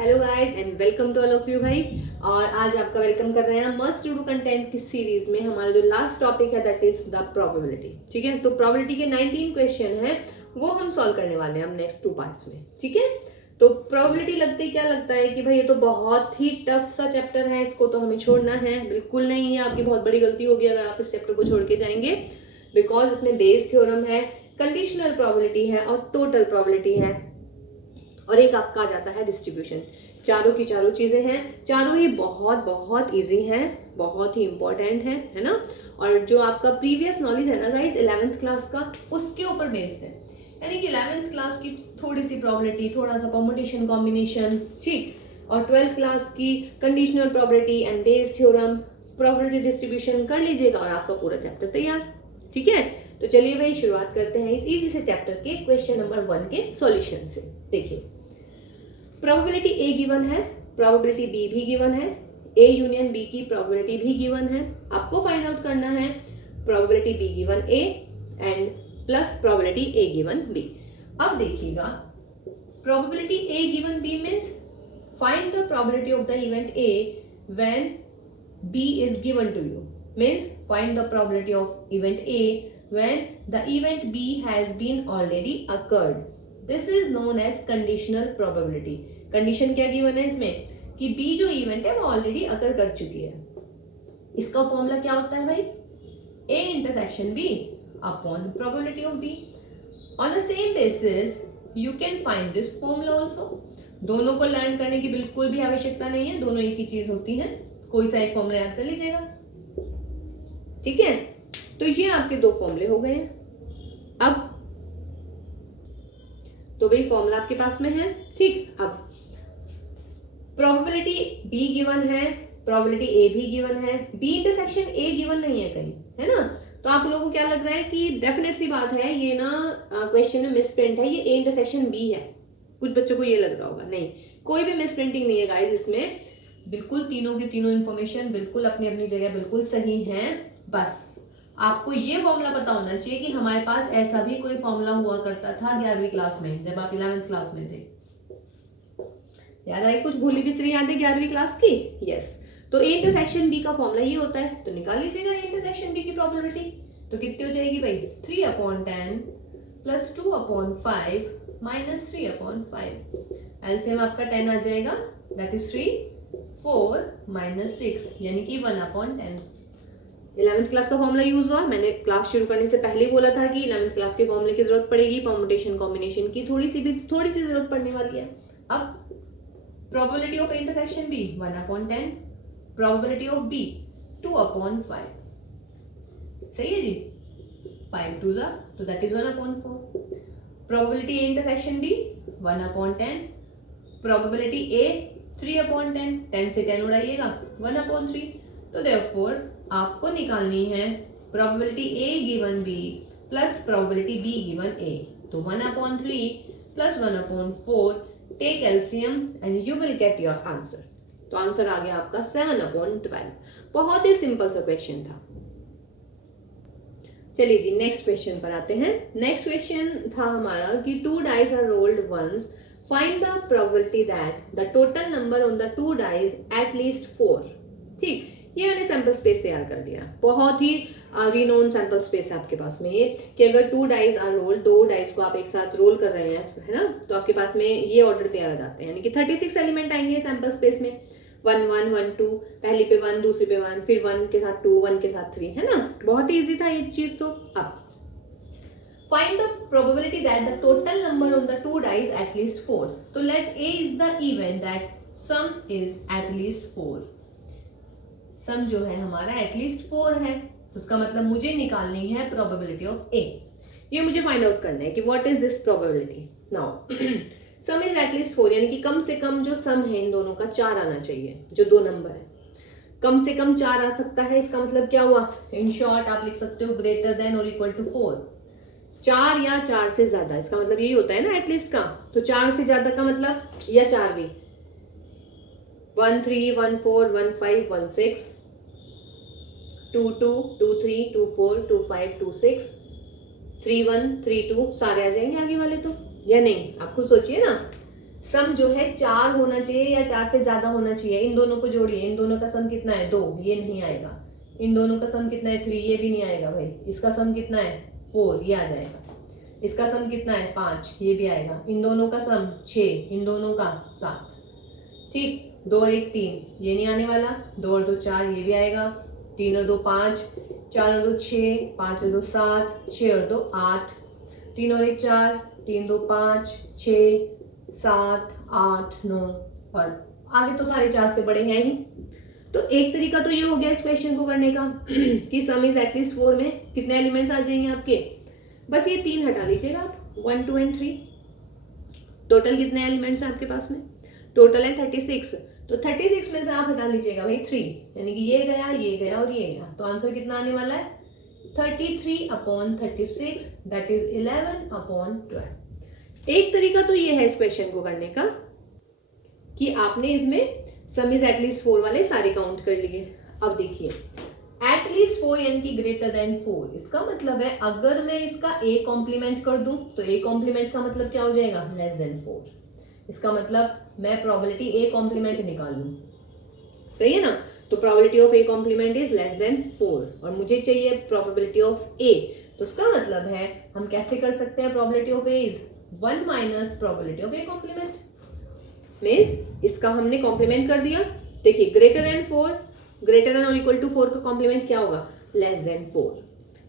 Hello guys and welcome to all of you भाई। और आज आपका वेलकम कर रहे हैं मस्ट टू डू कंटेंट की सीरीज में। हमारा जो लास्ट टॉपिक है दैट इज द प्रोबेबिलिटी। ठीक है, तो प्रोबेबिलिटी के 19 क्वेश्चन हैं, वो हम सॉल्व करने वाले हैं हम नेक्स्ट 2 पार्ट्स में। ठीक है, तो प्रोबेबिलिटी लगते ही क्या लगता है कि भाई ये तो बहुत ही टफ सा चैप्टर है, इसको तो हमें छोड़ना है। बिल्कुल नहीं, है आपकी बहुत बड़ी गलती होगी अगर आप इस चैप्टर को छोड़ के जाएंगे, बिकॉज इसमें बेस थ्योरम है, कंडीशनल प्रोबेबिलिटी है और टोटल प्रोबेबिलिटी है, और एक आपका आ जाता है डिस्ट्रीब्यूशन। चारों की चारों चीजें हैं, चारों ही बहुत बहुत इजी हैं, बहुत ही इंपॉर्टेंट है ना। और जो आपका प्रीवियस नॉलेज है ना गाइस 11th क्लास का, उसके ऊपर बेस्ड है। यानी कि 11th क्लास की थोड़ी सी प्रोबेबिलिटी, थोड़ा सा परमुटेशन कॉम्बिनेशन, ठीक, और 12th क्लास की conditional probability and Bayes theorem, probability distribution कर लीजिएगा और आपका पूरा चैप्टर तैयार। ठीक है, तो चलिए भाई शुरुआत करते हैं इस इजी से चैप्टर के क्वेश्चन नंबर 1 के सॉल्यूशन से। देखिए, प्रोबेबिलिटी ए गिवन है, प्रोबेबिलिटी बी भी गिवन है, ए यूनियन बी की प्रोबेबिलिटी भी गिवन है। आपको फाइंड आउट करना है probability B given A and plus probability A given B. अब देखिएगा, probability A given B means find the probability of the event A when B is given to you, means find the probability of event A when the event B has been already occurred. This is known as conditional probability. Condition क्या given है इसमें कि B जो event है वो already अकर कर चुकी है। इसका फॉर्मूला क्या होता है भाई? A intersection B upon probability of B. On the same basis you can find this formula also. दोनों को लर्न करने की बिल्कुल भी आवश्यकता नहीं है, दोनों एक ही चीज होती है। कोई सा एक फॉर्मूला याद कर लीजिएगा। ठीक है, तो ये आपके 2 फॉर्मूले हो गए हैं। अब तो भाई फॉर्मूला आपके पास में है, ठीक। अब प्रोबेबिलिटी बी गिवन है, प्रोबेबिलिटी ए भी गिवन है, बी इंटरसेक्शन ए गिवन नहीं है कहीं, है ना। तो आप लोगों को क्या लग रहा है कि डेफिनेट सी बात है ये ना क्वेश्चन में मिसप्रिंट है, ये ए इंटरसेक्शन बी है। कुछ बच्चों को ये लग रहा होगा, नहीं, कोई भी मिसप्रिंटिंग नहीं है गाइस इसमें। बिल्कुल तीनों की तीनों इन्फॉर्मेशन बिल्कुल अपनी अपनी जगह बिल्कुल सही है। बस आपको ये फॉर्मूला पता होना चाहिए कि हमारे पास ऐसा भी कोई फॉर्मूला हुआ करता था 11वीं क्लास में, जब आप 11th क्लास में थे। याद आई? कुछ भूली बिसरी याद है 11वीं क्लास की? यस। तो ए इंटरसेक्शन बी का फॉर्मूला ये होता है, तो निकाल लीजिएगा ए इंटरसेक्शन बी की प्रोबेबिलिटी। तो कितनी हो जाएगी भाई? 3/10 प्लस 2/5 माइनस 3/5। एलसीएम आपका 10 आ जाएगा, दैट इज 3, 4 माइनस 6 यानी कि 1/10। 11th क्लास का फॉर्मूला यूज हुआ। मैंने क्लास शुरू करने से पहले ही बोला था कि 11th क्लास के फॉर्मूले की जरूरत पड़ेगी, परमुटेशन कॉम्बिनेशन की थोड़ी सी जरूरत पड़ने वाली है। अब probability of intersection B 1/10, probability of B 2/5। सही है जी, 5 2 तो that is 1/4। Probability A intersection B 1/10, probability A 3/10, 10 से 10 उड़ाइएगा 1/3। तो देयरफॉर आपको निकालनी है probability A given B plus probability B given A. तो 1/3 plus 1/4, take LCM and you will get your answer. तो आंसर आ गया आपका 7/12। बहुत ही सिंपल सा क्वेश्चन था। चलिए जी नेक्स्ट क्वेश्चन पर आते हैं। नेक्स्ट क्वेश्चन था हमारा कि 2 dice are rolled once, find the probability that the total number on the 2 dice at least 4। ठीक, ये मैंने सैंपल स्पेस तैयार कर दिया। बहुत ही रिनोन सैंपल स्पेस है आपके पास में ये, कि अगर 2 डाइस आर रोल, 2 डाइस को आप एक साथ रोल कर रहे हैं, है ना, तो आपके पास में ये ऑर्डर तैयार आ जाते हैं, यानी कि 36 एलिमेंट आएंगे सैंपल स्पेस में। 1 1 1 2, पहली पे 1, दूसरी पे 1, फिर 1 के साथ 2, 1 के साथ 3, है ना। बहुत ही ईजी था ये चीज। तो अब find the probability that the total number on the 2 dice at least 4। तो let A is the event that sum is at least 4। Sum जो है हमारा एटलीस्ट 4 है, तो उसका मतलब मुझे निकालनी है प्रोबेबिलिटी ऑफ ए। ये मुझे फाइंड आउट करना है कि what is this probability. Now some is at least 4 यानी कि कम से कम जो सम है इन दोनों का 4 आना चाहिए। जो 2 नंबर है कम से कम 4 आ सकता है, इसका मतलब क्या हुआ? इन शॉर्ट आप लिख सकते हो ग्रेटर देन और इक्वल टू 4। 4 या 4 से ज्यादा, इसका मतलब यही होता है ना एटलीस्ट का। तो 4 से ज्यादा का मतलब, या 4 भी, 1 3 1 4 1 5 1 6, 2 2 2 3 2 4 2 5 2 6, 3 1 3 2, सारे आ जाएंगे आगे वाले तो, या नहीं? आप खुद सोचिए ना। सम जो है 4 होना चाहिए या 4 से ज्यादा होना चाहिए। इन दोनों को जोड़िए, इन दोनों का सम कितना है 2, ये नहीं आएगा। इन दोनों का सम कितना है 3, ये भी नहीं आएगा भाई। इसका सम कितना है 4, ये आ जाएगा। इसका सम कितना है 5, ये भी आएगा। इन दोनों का सम 6, इन दोनों का 7। ठीक, 2 और 1 3, ये नहीं आने वाला। 2 और 2 4, ये भी आएगा। 3 और 2 5, 4 और 2 6, 5 और 2 7, 6 और 2 8, 3 और 1 4, 3 2 5 6 7 8 9, और आगे तो सारे 4 से बड़े हैं ही। तो एक तरीका तो ये हो गया इस क्वेश्चन को करने का कि सम इज एटलीस्ट 4 में कितने एलिमेंट्स आ जाएंगे आपके। बस ये 3 हटा लीजिएगा आप, 1 2 एंड 3। टोटल कितने एलिमेंट्स हैं आपके पास में? टोटल है 36। तो 36 में से आप हटा लीजिएगा भाई 3, यानी कि ये गया और ये गया। तो आंसर कितना आने वाला है 33/36, दैट इज 11/12। एक तरीका तो ये है इस क्वेश्चन को करने का कि आपने इसमें सम इज एटलीस्ट 4 वाले सारे काउंट कर लिए। अब देखिए एटलीस्ट 4 यानी कि ग्रेटर देन 4, इसका मतलब है अगर मैं इसका a कॉम्प्लीमेंट कर दूं तो a कॉम्प्लीमेंट का मतलब क्या हो जाएगा लेस देन 4। इसका मतलब मैं प्रोबेबिलिटी a कॉम्प्लीमेंट निकाल लूं, सही है ना। तो probability of a complement is less than 4 और मुझे चाहिए प्रोबेबिलिटी ऑफ a। तो उसका मतलब है हम कैसे कर सकते हैं, probability of a is 1 minus probability of a complement. Means इसका हमने कॉम्प्लीमेंट कर दिया। देखिए ग्रेटर देन 4, ग्रेटर देन और इक्वल टू 4 का कॉम्प्लीमेंट क्या होगा लेस देन 4।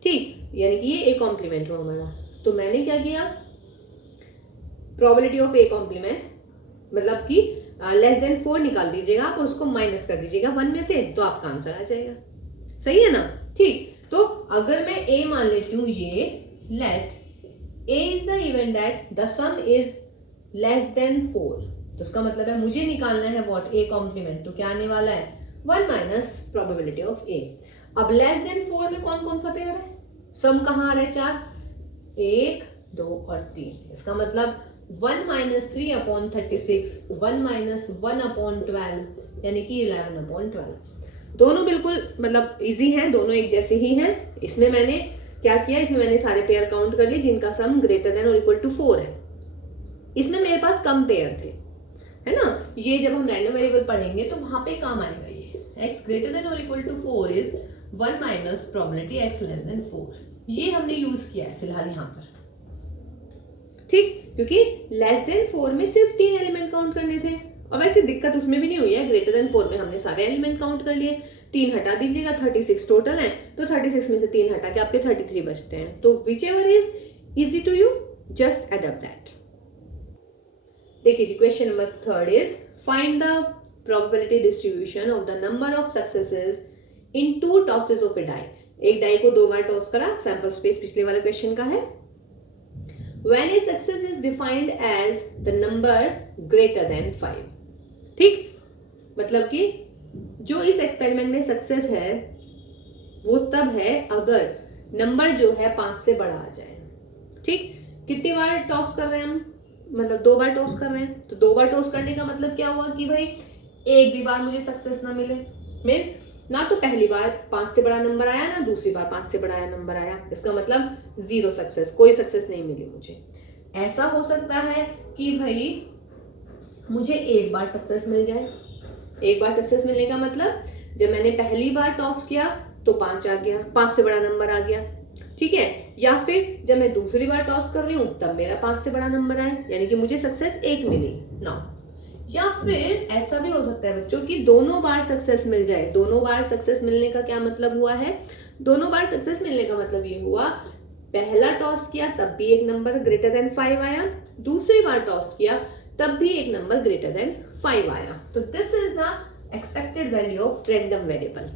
ठीक, यानी कि ये a कॉम्प्लीमेंट हो हमारा। तो मैंने क्या किया, प्रोबेबिलिटी ऑफ a कॉम्प्लीमेंट मतलब कि लेस देन 4 निकाल दीजिएगा आप और उसको माइनस कर दीजिएगा 1 में से, तो आपका आंसर आ जाएगा। सही है ना। ठीक, तो अगर मैं a मान लेती हूँ ये, let a is the event that the sum is less than 4, तो उसका मतलब है मुझे निकालना है व्हाट a कॉम्प्लीमेंट। तो क्या आने वाला है 1 माइनस प्रोबेबिलिटी ऑफ a। अब लेस देन 4 में कौन कौन सा पेयर है, सम कहाँ आ रहा है 4, 1 2 और 3। इसका मतलब 1 माइनस 3/36, 1 माइनस 1/12, यानी कि 11/12। दोनों बिल्कुल मतलब इजी हैं, दोनों एक जैसे ही हैं। इसमें मैंने क्या किया, इसमें मैंने सारे पेयर काउंट कर लिए जिनका सम ग्रेटर देन और इक्वल टू 4 है। इसमें मेरे पास कम पेयर थे, है ना। ये जब हम रैंडम वेरिएबल पढ़ेंगे तो वहां पे काम आएगा। ये x ग्रेटर देन और equal to 4 is 1 minus probability x less than 4, ये हमने यूज किया है फिलहाल यहाँ पर। ठीक, क्योंकि लेस देन 4 में सिर्फ 3 एलिमेंट काउंट करने थे और वैसे दिक्कत उसमें भी नहीं हुई है। ग्रेटर देन 4 में हमने सारे एलिमेंट काउंट कर लिए। 3 हटा दीजिएगा, 36 टोटल है, तो 36 में से 3 हटा के आपके 33 बचते हैं। तो whichever is easy to you, just adopt that. देखिए जी, question number 3 is find the probability distribution of the number of successes in 2 tosses of a die. एक डाई को 2 बार टॉस करा, सैंपल स्पेस पिछले वाले क्वेश्चन का है। When a success is defined as the number greater than 5। ठीक, मतलब कि जो इस एक्सपेरिमेंट में सक्सेस है वो तब है अगर नंबर जो है 5 से बड़ा आ जाए। ठीक, कितनी बार टॉस कर रहे हैं हम, मतलब 2 बार टॉस कर रहे हैं। तो 2 बार टॉस करने का मतलब क्या हुआ कि भाई एक भी बार मुझे सक्सेस ना मिले। मीन्स ना तो पहली बार 5 से बड़ा नंबर आया, ना दूसरी बार 5 से बड़ा नंबर आया। इसका मतलब 0 सक्सेस, कोई सक्सेस नहीं मिली मुझे। ऐसा हो सकता है कि भाई मुझे एक बार सक्सेस मिल जाए। एक बार सक्सेस मिलने का मतलब जब मैंने पहली बार टॉस किया तो 5 आ गया, 5 से बड़ा नंबर आ गया। ठीक है, या फिर जब मैं दूसरी बार टॉस कर रही हूँ तब मेरा 5 से बड़ा नंबर आया, यानी कि मुझे सक्सेस 1 मिली ना। या फिर ऐसा भी हो सकता है बच्चों कि दोनों बार सक्सेस मिल जाए। दोनों बार सक्सेस मिलने का क्या मतलब हुआ है, दोनों बार सक्सेस मिलने का मतलब ये हुआ पहला टॉस किया तब भी एक नंबर ग्रेटर देन 5 आया, दूसरी बार टॉस किया तब भी एक नंबर ग्रेटर देन 5 आया। तो this is the expected value of random variable.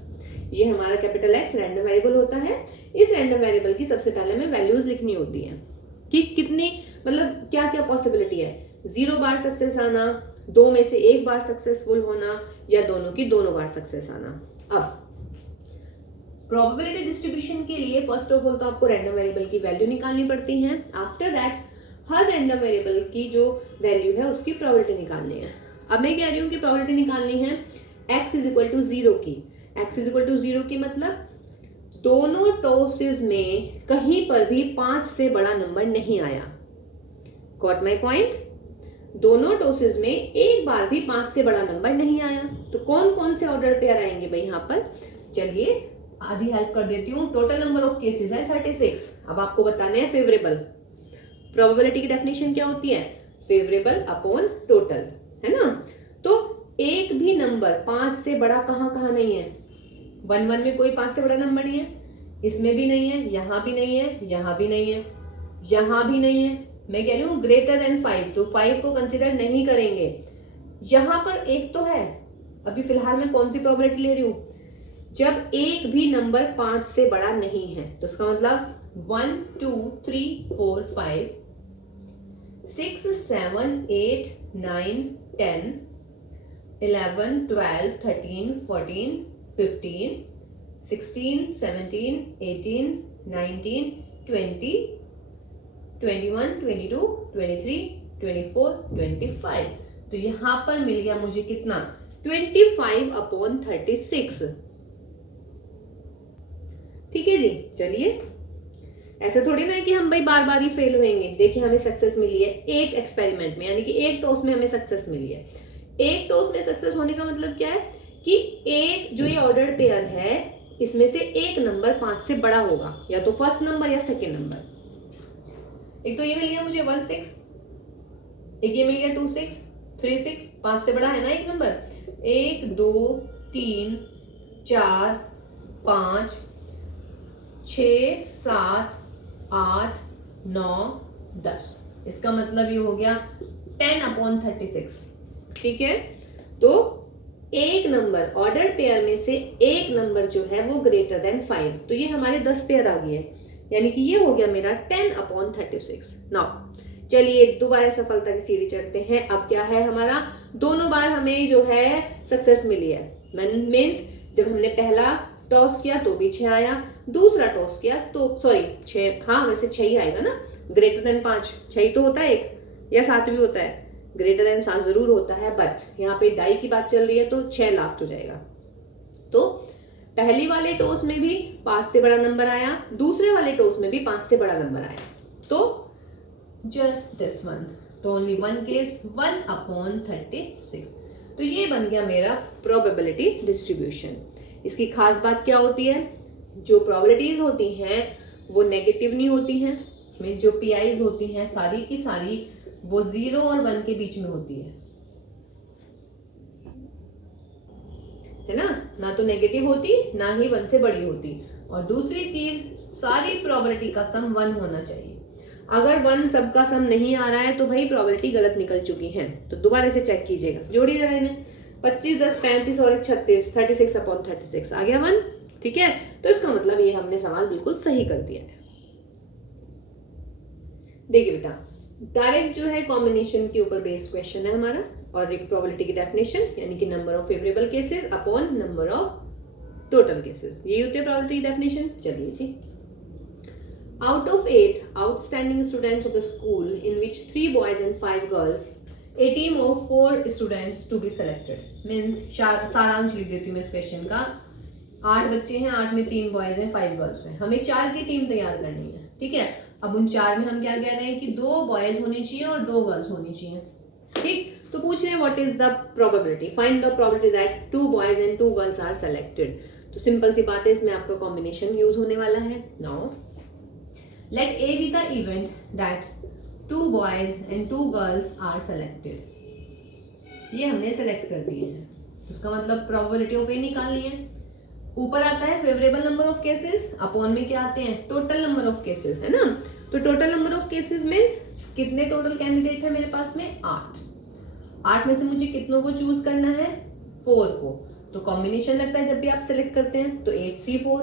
ये हमारा कैपिटल X रैंडम वेरिएबल होता है। इस रैंडम वेरिएबल की सबसे पहले हमें वैल्यूज लिखनी होती है कि कितनी, मतलब क्या क्या पॉसिबिलिटी है। 0 बार सक्सेस आना, 2 में से 1 बार सक्सेसफुल होना, या दोनों की दोनों बार सक्सेस आना। अब प्रोबेबिलिटी डिस्ट्रीब्यूशन के लिए फर्स्ट ऑफ ऑल तो आपको रैंडम वेरिएबल की वैल्यू निकालनी पड़ती है। After that her random variable की जो वैल्यू है उसकी प्रोबेबिलिटी निकालनी है। अब मैं कह रही हूँ कि प्रोबेबिलिटी निकालनी है x इज इक्वल टू 0 की। x इज इक्वल टू 0 की मतलब दोनों टॉसेस में कहीं पर भी 5 से बड़ा नंबर नहीं आया। Got my point. दोनों टॉसेस में एक बार भी 5 से बड़ा नंबर नहीं आया। तो कौन कौन से ऑर्डर पेयर आएंगे भाई यहाँ पर? चलिए आधी हेल्प कर देती हूँ। टोटल नंबर ऑफ केसेस है 36। अब आपको बताने हैं फेवरेबल। प्रोबेबिलिटी की डेफिनेशन क्या होती है? फेवरेबल अपॉन टोटल, है ना। तो एक भी नंबर 5 से बड़ा कहाँ कहाँ नहीं है? 1 में कोई 5 से बड़ा नंबर नहीं है, इसमें भी नहीं है, यहाँ भी नहीं है, यहाँ भी नहीं है, यहाँ भी नहीं है। मैं कह रही हूँ ग्रेटर देन 5, तो 5 को कंसिडर नहीं करेंगे। यहाँ पर एक तो है। अभी फिलहाल मैं कौन सी प्रोबेबिलिटी ले रही हूँ? जब एक भी नंबर 5 से बड़ा नहीं है, तो इसका मतलब 1 2 3 4 5 6 7 8 9 10 11 12 13 14 15 16 17 18 19 20 21 22 23 24 25। तो यहां पर मिल गया मुझे कितना? 25/36। ठीक है जी। चलिए ऐसे थोड़ी ना है कि हम भाई बार बार ही फेल होंगे। देखिए हमें सक्सेस मिली है एक एक्सपेरिमेंट में, यानी कि एक टॉस में हमें सक्सेस मिली है। एक टॉस में सक्सेस होने का मतलब क्या है कि एक जो ये ऑर्डर्ड पेयर है इसमें से एक नंबर 5 से बड़ा होगा, या तो फर्स्ट नंबर या सेकेंड नंबर। एक तो ये मिल गया मुझे 1 6, एक ये मिल गया 2 6 3 6, 5 से बड़ा है ना एक नंबर। 1 2 3 4 5 6 7 8 9 10। इसका मतलब ये हो गया 10/36। ठीक है। तो एक नंबर ऑर्डर पेयर में से एक नंबर जो है वो ग्रेटर देन 5, तो ये हमारे 10 पेयर आ गए, यानी कि ये हो गया मेरा 10/36। नाउ चलिए दोबारा सफलता की सीढ़ी चढ़ते हैं। अब क्या है हमारा? दोनों बार हमें जो है सक्सेस मिली है। मीन्स जब हमने पहला टॉस किया तो भी 6 आया, दूसरा टॉस किया तो सॉरी 6, हाँ वैसे 6 ही आएगा ना, ग्रेटर देन 5 6 ही तो होता है, एक या 7 भी होता है। ग्रेटर देन 7 जरूर होता है, बट यहाँ पे डाई की बात चल रही है तो 6 लास्ट हो जाएगा। तो पहली वाले टॉस में भी 5 से बड़ा नंबर आया, दूसरे वाले टॉस में भी 5 से बड़ा नंबर आया। तो जस्ट दिस वन, तो ओनली वन केस 1/36। तो ये बन गया मेरा प्रोबेबिलिटी डिस्ट्रीब्यूशन। इसकी खास बात क्या होती है? जो प्रोबेबिलिटीज होती हैं वो नेगेटिव नहीं होती हैं, में जो पीआईज होती हैं सारी की सारी वो 0 और 1 के बीच में होती है ना। ना तो नेगेटिव होती ना ही 1 से बड़ी होती। और दूसरी चीज, सारी प्रोबेबिलिटी का सम 1 होना चाहिए। अगर 1 सबका सम नहीं आ रहा है तो भाई प्रोबेबिलिटी गलत निकल चुकी है। तो दोबारा से चेक कीजिएगा, जोड़िए जरा इन्हें। 25 10 35 और 36, 36/36 आ गया 1। ठीक है। तो इसका मतलब ये हमने सवाल बिल्कुल सही कर दिया है। देखिए बेटा, डायरेक्ट जो है कॉम्बिनेशन के ऊपर बेस्ड क्वेश्चन है हमारा, और एक प्रोबेबिलिटी की डेफिनेशन यानी कि number of favourable cases upon number of total cases, ये होती है प्रोबेबिलिटी की डेफिनेशन। चलिए जी। Out of 8 outstanding students of the school, in which 3 boys and 5 girls, a team of 4 students to be selected. Means सारांश लिख देती हूँ मैं इस क्वेश्चन का। 8 बच्चे हैं, 8 में 3 बॉयज हैं 5 गर्ल्स हैं, हमें 4 की टीम तैयार करनी है। ठीक है। अब उन 4 में हम क्या कह रहे हैं कि 2 बॉयज होनी चाहिए और 2 गर्ल्स होनी चाहिए। ठीक। तो पूछ रहे हैं what is the probability, find the probability that 2 boys and 2 girls are selected. तो सिंपल सी बात है, इसमें आपका कॉम्बिनेशन यूज होने वाला है। Now let A be the event that 2 boys and 2 girls are selected। ये हमने सेलेक्ट कर दिए हैं, तो इसका मतलब प्रोबेबिलिटी ऑफ A निकालनी है। ऊपर आता है favourable number of cases, upon में क्या आते हैं? टोटल नंबर ऑफ केसेस, है ना। तो total number of cases means कितने टोटल कैंडिडेट है मेरे पास में? 8 में से मुझे कितनों को चूज करना है? 4 को। तो कॉम्बिनेशन लगता है जब भी आप सेलेक्ट करते हैं, तो 8C4।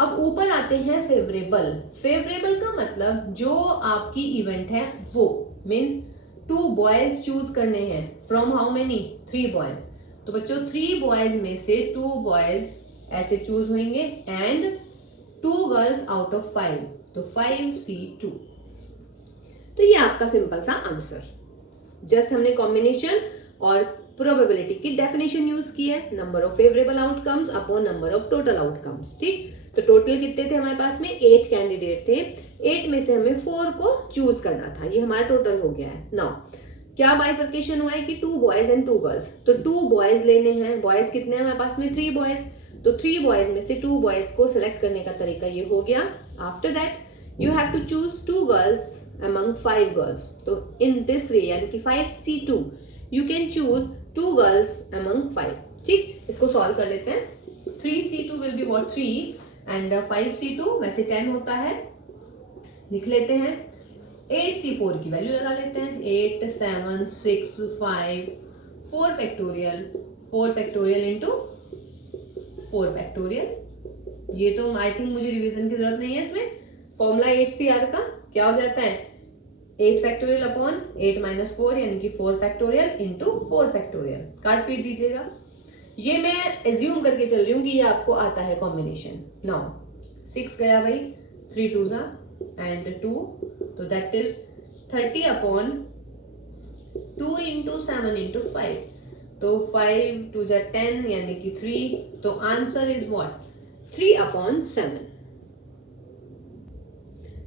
अब ऊपर आते हैं फेवरेबल। फेवरेबल का मतलब जो आपकी इवेंट है वो, मींस 2 बॉयज चूज करने हैं फ्रॉम हाउ मेनी? 3 बॉयज। तो बच्चों 3 बॉयज में से 2 बॉयज ऐसे चूज होंगे एंड 2 गर्ल्स आउट ऑफ 5, तो 5C2। तो ये आपका सिंपल सा आंसर। जस्ट हमने कॉम्बिनेशन और प्रोबेबिलिटी की डेफिनेशन यूज की है, number of favourable outcomes upon number of total outcomes. ठीक। तो टोटल कितने थे हमारे पास में? 8 कैंडिडेट थे, 8 में से हमें 4 को चूज करना था, ये हमारा टोटल हो गया है। नाउ क्या बाइफर्केशन हुआ है कि 2 बॉयज एंड 2 गर्ल्स, तो 2 बॉयज लेने हैं, बॉयज कितने हैं हमारे पास में 3 बॉयज, तो 3 बॉयज में से 2 बॉयज को सिलेक्ट करने का तरीका ये हो गया। After that you have to choose 2 girls among 5 girls, तो in this way यानी कि 5C2 you can choose 2 girls among 5। ठीक, इसको सॉल्व कर लेते हैं। 3C2 will be what 3 and 5C2 वैसे 10 होता है, लिख लेते हैं। 8C4 की वैल्यू लगा लेते हैं, 8 7 6 5 4 फैक्टोरियल, 4 फैक्टोरियल इंटू 4 फैक्टोरियल। ये तो आई थिंक मुझे रिवीजन की जरूरत नहीं है इसमें। फॉर्मूला 8CR का क्या हो जाता है 8 फैक्टोरियल अपॉन 8 माइनस 4 यानी कि 4 फैक्टोरियल इंटू 4 फैक्टोरियल। काट पीट दीजिएगा। ये मैं एज्यूम करके चल रही हूँ कि ये आपको आता है कॉम्बिनेशन। नाउ 6 गया भाई, 3 2 एंड 2, तो that is 30 upon 2 into 7 into 5, तो 5 2 10 यानी कि 3, तो आंसर इज व्हाट 3 अपॉन 7।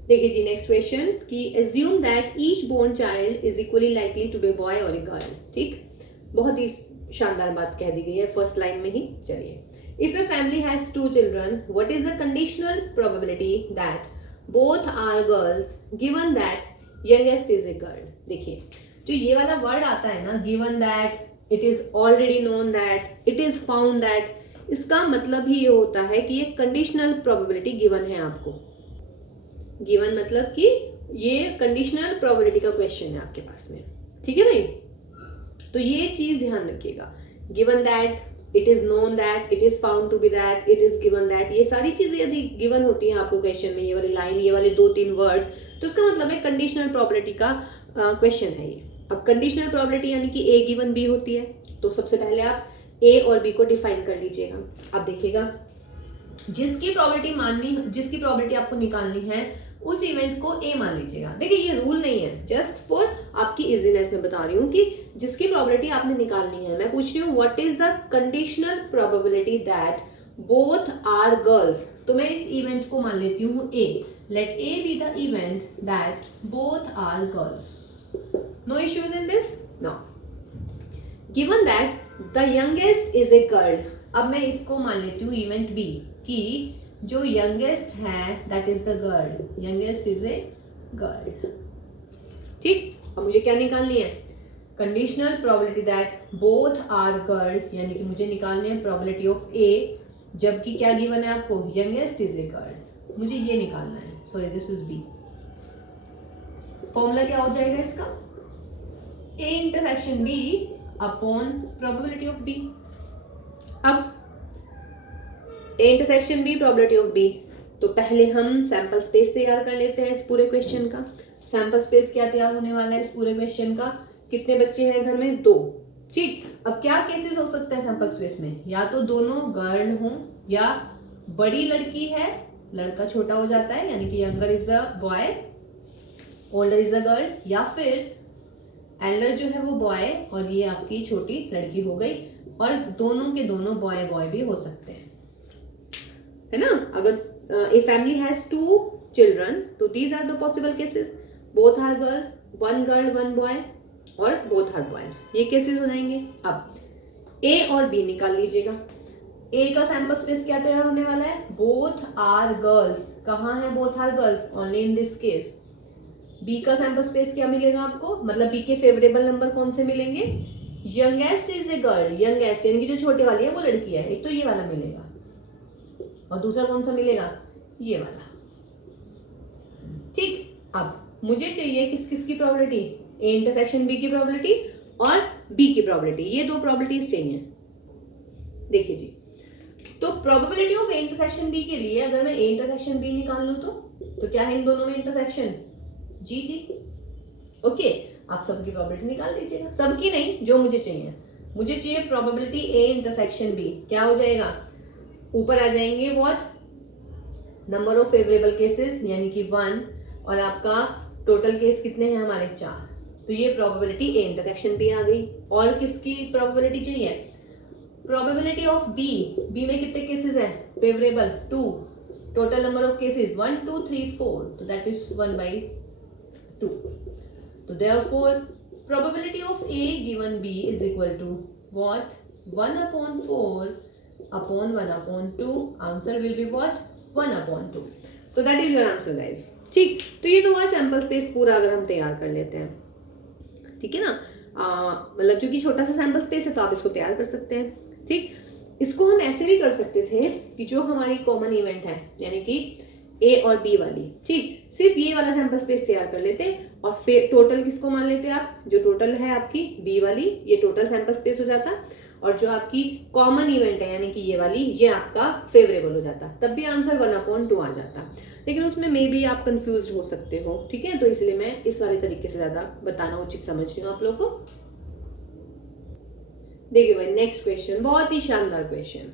देखिए जी नेक्स्ट क्वेश्चन कि assume that each born child is equally likely to be boy और ए गर्ल। ठीक, बहुत ही शानदार बात कह दी गई है फर्स्ट लाइन में ही। चलिए, if a family has 2 children what is the conditional probability that both are girls given that youngest is a girl. देखिए जो ये वाला वर्ड आता है ना, given that, it is already known that, it is found that, इसका मतलब ही ये होता है कि ये कंडीशनल प्रोबेबिलिटी गिवन है आपको। गिवन मतलब कि ये कंडीशनल प्रोबेबिलिटी का क्वेश्चन है आपके पास में। ठीक है भाई, तो ये चीज ध्यान रखिएगा। Given that, it is known that, it is found to be that, it is given that, ये सारी चीजें यदि गिवन होती हैं आपको क्वेश्चन में, ये वाली लाइन, ये वाले 2-3 वर्ड्स, तो उसका मतलब है कंडीशनल प्रोबेबिलिटी का क्वेश्चन है ये। अब कंडीशनल प्रोबेबिलिटी यानी कि ए गिवन बी होती है, तो सबसे पहले आप ए और बी को डिफाइन कर लीजिएगा। अब देखिएगा जिसकी प्रोबेबिलिटी आपको निकालनी है उस इवेंट को ए मान लीजिएगा। देखिए ये रूल नहीं है, जस्ट फॉर आपकी इजीनेस में बता रही हूँ कि जिसकी प्रोबेबिलिटी आपने निकालनी है। मैं पूछ रही हूँ what is the conditional probability that both are girls, तो मैं इस इवेंट को मान लेती हूँ A. Let A be the event that both are girls. No issues in this. No, given that the youngest is a girl, अब मैं इसको मान लेती हूँ इवेंट बी कि जो यंगेस्ट है that is the girl, youngest is a girl. ठीक, अब मुझे क्या निकालनी है conditional probability that both are girl, यानी कि मुझे निकालनी है प्रोबेबिलिटी ऑफ ए, जबकि क्या गिवन है आपको यंगेस्ट इज ए गर्ल, मुझे ये निकालना है। Sorry this is B. Formula क्या हो जाएगा इसका A intersection B upon probability of B. अब A intersection B probability of B, तो पहले हम सैंपल स्पेस तैयार कर लेते हैं इस पूरे क्वेश्चन का। सैंपल स्पेस क्या तैयार होने वाला है इस पूरे क्वेश्चन का, कितने बच्चे हैं घर में 2। ठीक, अब क्या केसेस हो सकते हैं सैंपल स्पेस में, या तो दोनों गर्ल हों, या बड़ी लड़की है लड़का छोटा हो जाता है यानी कि younger is the boy older is the girl, या फिर एल्डर जो है वो बॉय और ये आपकी छोटी लड़की हो गई, और दोनों के दोनों बॉय बॉय भी हो सकते हैं, है ना। अगर ए फैमिली हैज 2 चिल्ड्रन तो these are the possible cases, both are girls, 1 girl 1 boy, और बोथ आर बॉयज, ये केसेस हो जाएंगे। अब ए और बी निकाल लीजिएगा। ए का सैंपल स्पेस क्या तैयार होने वाला है बोथ आर गर्ल्स, कहाँ है both are girls, only in this case. B का सैंपल स्पेस क्या मिलेगा आपको, मतलब बी के फेवरेबल नंबर कौन से मिलेंगे, youngest is a girl, youngest यानी कि जो छोटे वाली है वो लड़की है, एक तो ये वाला मिलेगा, और दूसरा कौन सा मिलेगा ये वाला। ठीक, अब मुझे चाहिए किस किस की प्रोबेबिलिटी, ए इंटरसेक्शन बी की प्रोबेबिलिटी और बी की प्रोबेबिलिटी, ये 2 प्रोबेबिलिटीज चाहिए। देखिए जी, तो probability of A intersection B के लिए अगर मैं ए इंटरसेक्शन बी निकाल लूं तो क्या है इन दोनों में इंटरसेक्शन, जी जी। ओके, आप सबकी प्रोबेबिलिटी निकाल दीजिएगा, सबकी नहीं जो मुझे चाहिए। मुझे चाहिए प्रोबेबिलिटी ए इंटरसेक्शन बी, क्या हो जाएगा ऊपर आ जाएंगे what number of favourable cases यानी कि 1, और आपका टोटल केस कितने हैं हमारे 4, तो ये प्रोबेबिलिटी ए इंटरसेक्शन बी आ गई। और किसकी प्रोबेबिलिटी चाहिए, प्रोबेबिलिटी ऑफ बी, बी में कितने केसेस हैं favourable 2, total number of cases 1 2 3 4, तो दैट इज 1/2। तो therefore probability of A given B is equal to what 1/4 upon 1/2. Answer will be what 1/2. तो that is your answer guys. ठीक, तो ये तो हुआ सैंपल स्पेस पूरा अगर हम तैयार कर लेते हैं. ठीक है ना, मतलब चूंकि छोटा सा सैंपल स्पेस है तो आप इसको तैयार कर सकते हैं. ठीक, इसको हम ऐसे भी कर सकते थे कि जो हमारी कॉमन इवेंट है यानी कि ए और बी वाली, ठीक, सिर्फ ये वाला सैंपल स्पेस तैयार कर लेते और फिर टोटल किसको मान लेते आप, जो टोटल है आपकी बी वाली, ये टोटल सैंपल स्पेस हो जाता, और जो आपकी कॉमन इवेंट है यानी कि ये वाली, ये आपका फेवरेबल हो जाता. तब भी आंसर 1/2 आ जाता. लेकिन उसमें मे बी आप कंफ्यूज हो सकते हो. ठीक है, तो इसलिए मैं इस वाले तरीके से ज्यादा बताना उचित समझ रही हूँ आप लोगों को. देखिए भाई, नेक्स्ट क्वेश्चन बहुत ही शानदार क्वेश्चन.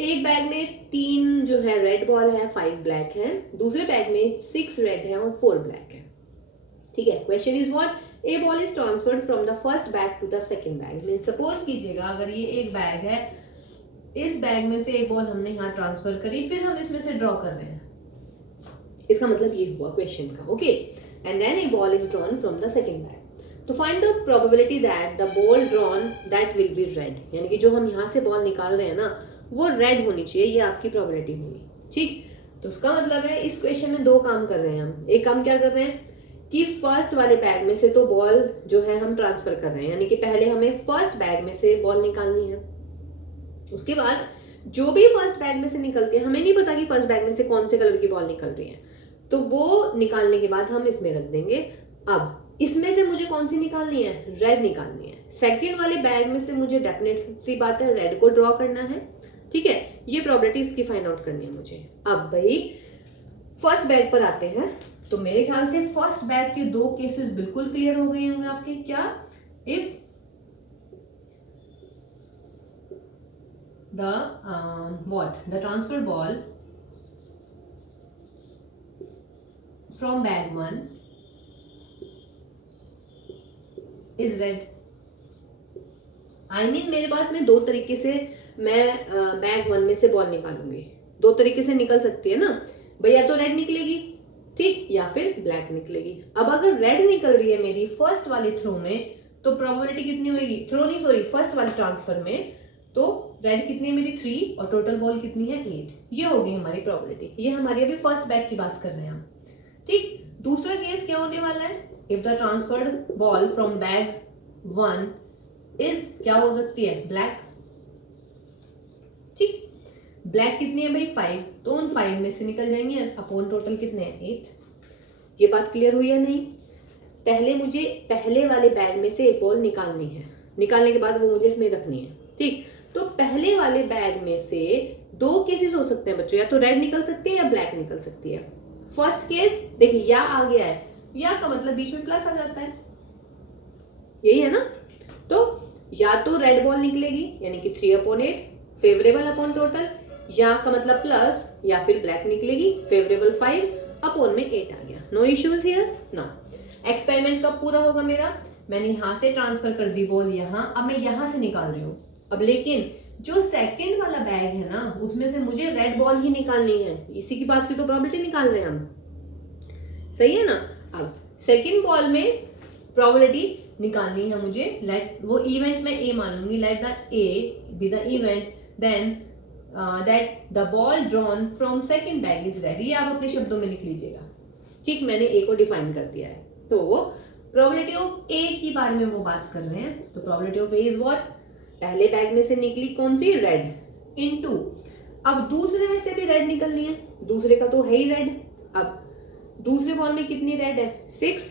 एक बैग में 3 जो है रेड बॉल है, 5 ब्लैक है. दूसरे बैग में 6 रेड है और 4 ब्लैक है. ठीक है, question is what a ball is transferred from the first bag to the second bag. Mean suppose कीजिएगा अगर ये एक बैग है, इस बैग में से एक बॉल हमने यहाँ ट्रांसफर करी, फिर हम इसमें से ड्रॉ कर रहे हैं. इसका मतलब ये हुआ क्वेश्चन का. Okay, and then a ball is drawn from the second bag. तो find the probability that the ball drawn that will be red. यानी कि जो हम यहाँ से बॉल निकाल रहे हैं ना, वो रेड होनी चाहिए, ये आपकी प्रोबेबिलिटी हुई. ठीक, तो उसका मतलब है इस क्वेश्चन में 2 काम कर रहे हैं हम. एक काम क्या कर रहे हैं कि फर्स्ट वाले बैग में से तो बॉल जो है हम ट्रांसफर कर रहे हैं, यानी कि पहले हमें फर्स्ट बैग में से बॉल निकालनी है. उसके बाद जो भी फर्स्ट बैग में से निकलती है, हमें नहीं पता कि फर्स्ट बैग में से कौन से कलर की बॉल निकल रही है, तो वो निकालने के बाद हम इसमें रख देंगे. अब इसमें से मुझे कौन सी निकालनी है, रेड निकालनी है. सेकंड वाले बैग में से मुझे डेफिनेट सी बात है रेड को ड्रॉ करना है. ठीक है, ये प्रोबेबिलिटी इसकी फाइंड आउट करनी है मुझे. अब भाई फर्स्ट बैग पर आते हैं. तो मेरे ख्याल से फर्स्ट बैग के 2 केसेस बिल्कुल क्लियर हो गए होंगे आपके. क्या, if the transfer ball from bag 1 is red. I mean मेरे पास में 2 तरीके से मैं बैग 1 में से बॉल निकालूंगी. 2 तरीके से निकल सकती है ना भाई, या तो रेड निकलेगी, ठीक, या फिर ब्लैक निकलेगी. अब अगर रेड निकल रही है मेरी फर्स्ट वाली थ्रो में, तो प्रोबेबिलिटी कितनी होगी, फर्स्ट वाली ट्रांसफर में, तो रेड कितनी है मेरी 3 और टोटल बॉल कितनी है 8. ये होगी हमारी प्रोबेबिलिटी. ये हमारी अभी फर्स्ट बैग की बात कर रहे हैं हम. ठीक, दूसरा केस क्या होने वाला है, if the transferred ball from bag 1 is, क्या हो सकती है, ब्लैक. ठीक, ब्लैक कितनी है भाई 5, तो उन 5 में से निकल जाएंगे अपॉन टोटल कितने हैं 8. ये बात क्लियर हुई या नहीं. पहले मुझे पहले वाले बैग में से एक बॉल निकालनी है, निकालने के बाद वो मुझे इसमें रखनी है. ठीक, तो पहले वाले बैग में से 2 केसेस हो सकते हैं बच्चों, या तो रेड निकल सकती है या ब्लैक निकल सकती है. फर्स्ट केस देखिए, या आ गया है, या का मतलब बीच में प्लस आ जाता है, यही है ना. तो या तो रेड बॉल निकलेगी यानी कि 3/8 फेवरेबल अपॉन टोटल, या का मतलब प्लस, या फिर ब्लैक निकलेगी फेवरेबल 5 अपॉन में 8 आ गया. No issues here. No, experiment कब पूरा होगा मेरा, मैंने यहां से ट्रांसफर कर दी बॉल यहाँ, अब मैं यहां से निकाल रही हूँ. अब लेकिन जो सेकंड वाला बैग है ना, उसमें से मुझे रेड बॉल ही निकालनी है. इसी की बात की तो प्रोबेबिलिटी निकाल रहे हैं हम, सही है ना. अब सेकंड बॉल में प्रोबेबिलिटी निकालनी है मुझे. लेट, वो इवेंट में ए मान लूंगी, let the A be the event then that the ball drawn from second bag is red. ये आप अपने शब्दों में लिख लीजिएगा. ठीक, मैंने ए को डिफाइन कर दिया है. तो प्रोबेबिलिटी ऑफ ए की बारे में वो बात कर रहे हैं. तो probability of A is what, पहले बैग में से निकली कौन सी, रेड, इनटू, अब दूसरे में से भी रेड निकलनी है, दूसरे का तो है ही रेड. अब दूसरे बॉल में कितनी रेड है 6,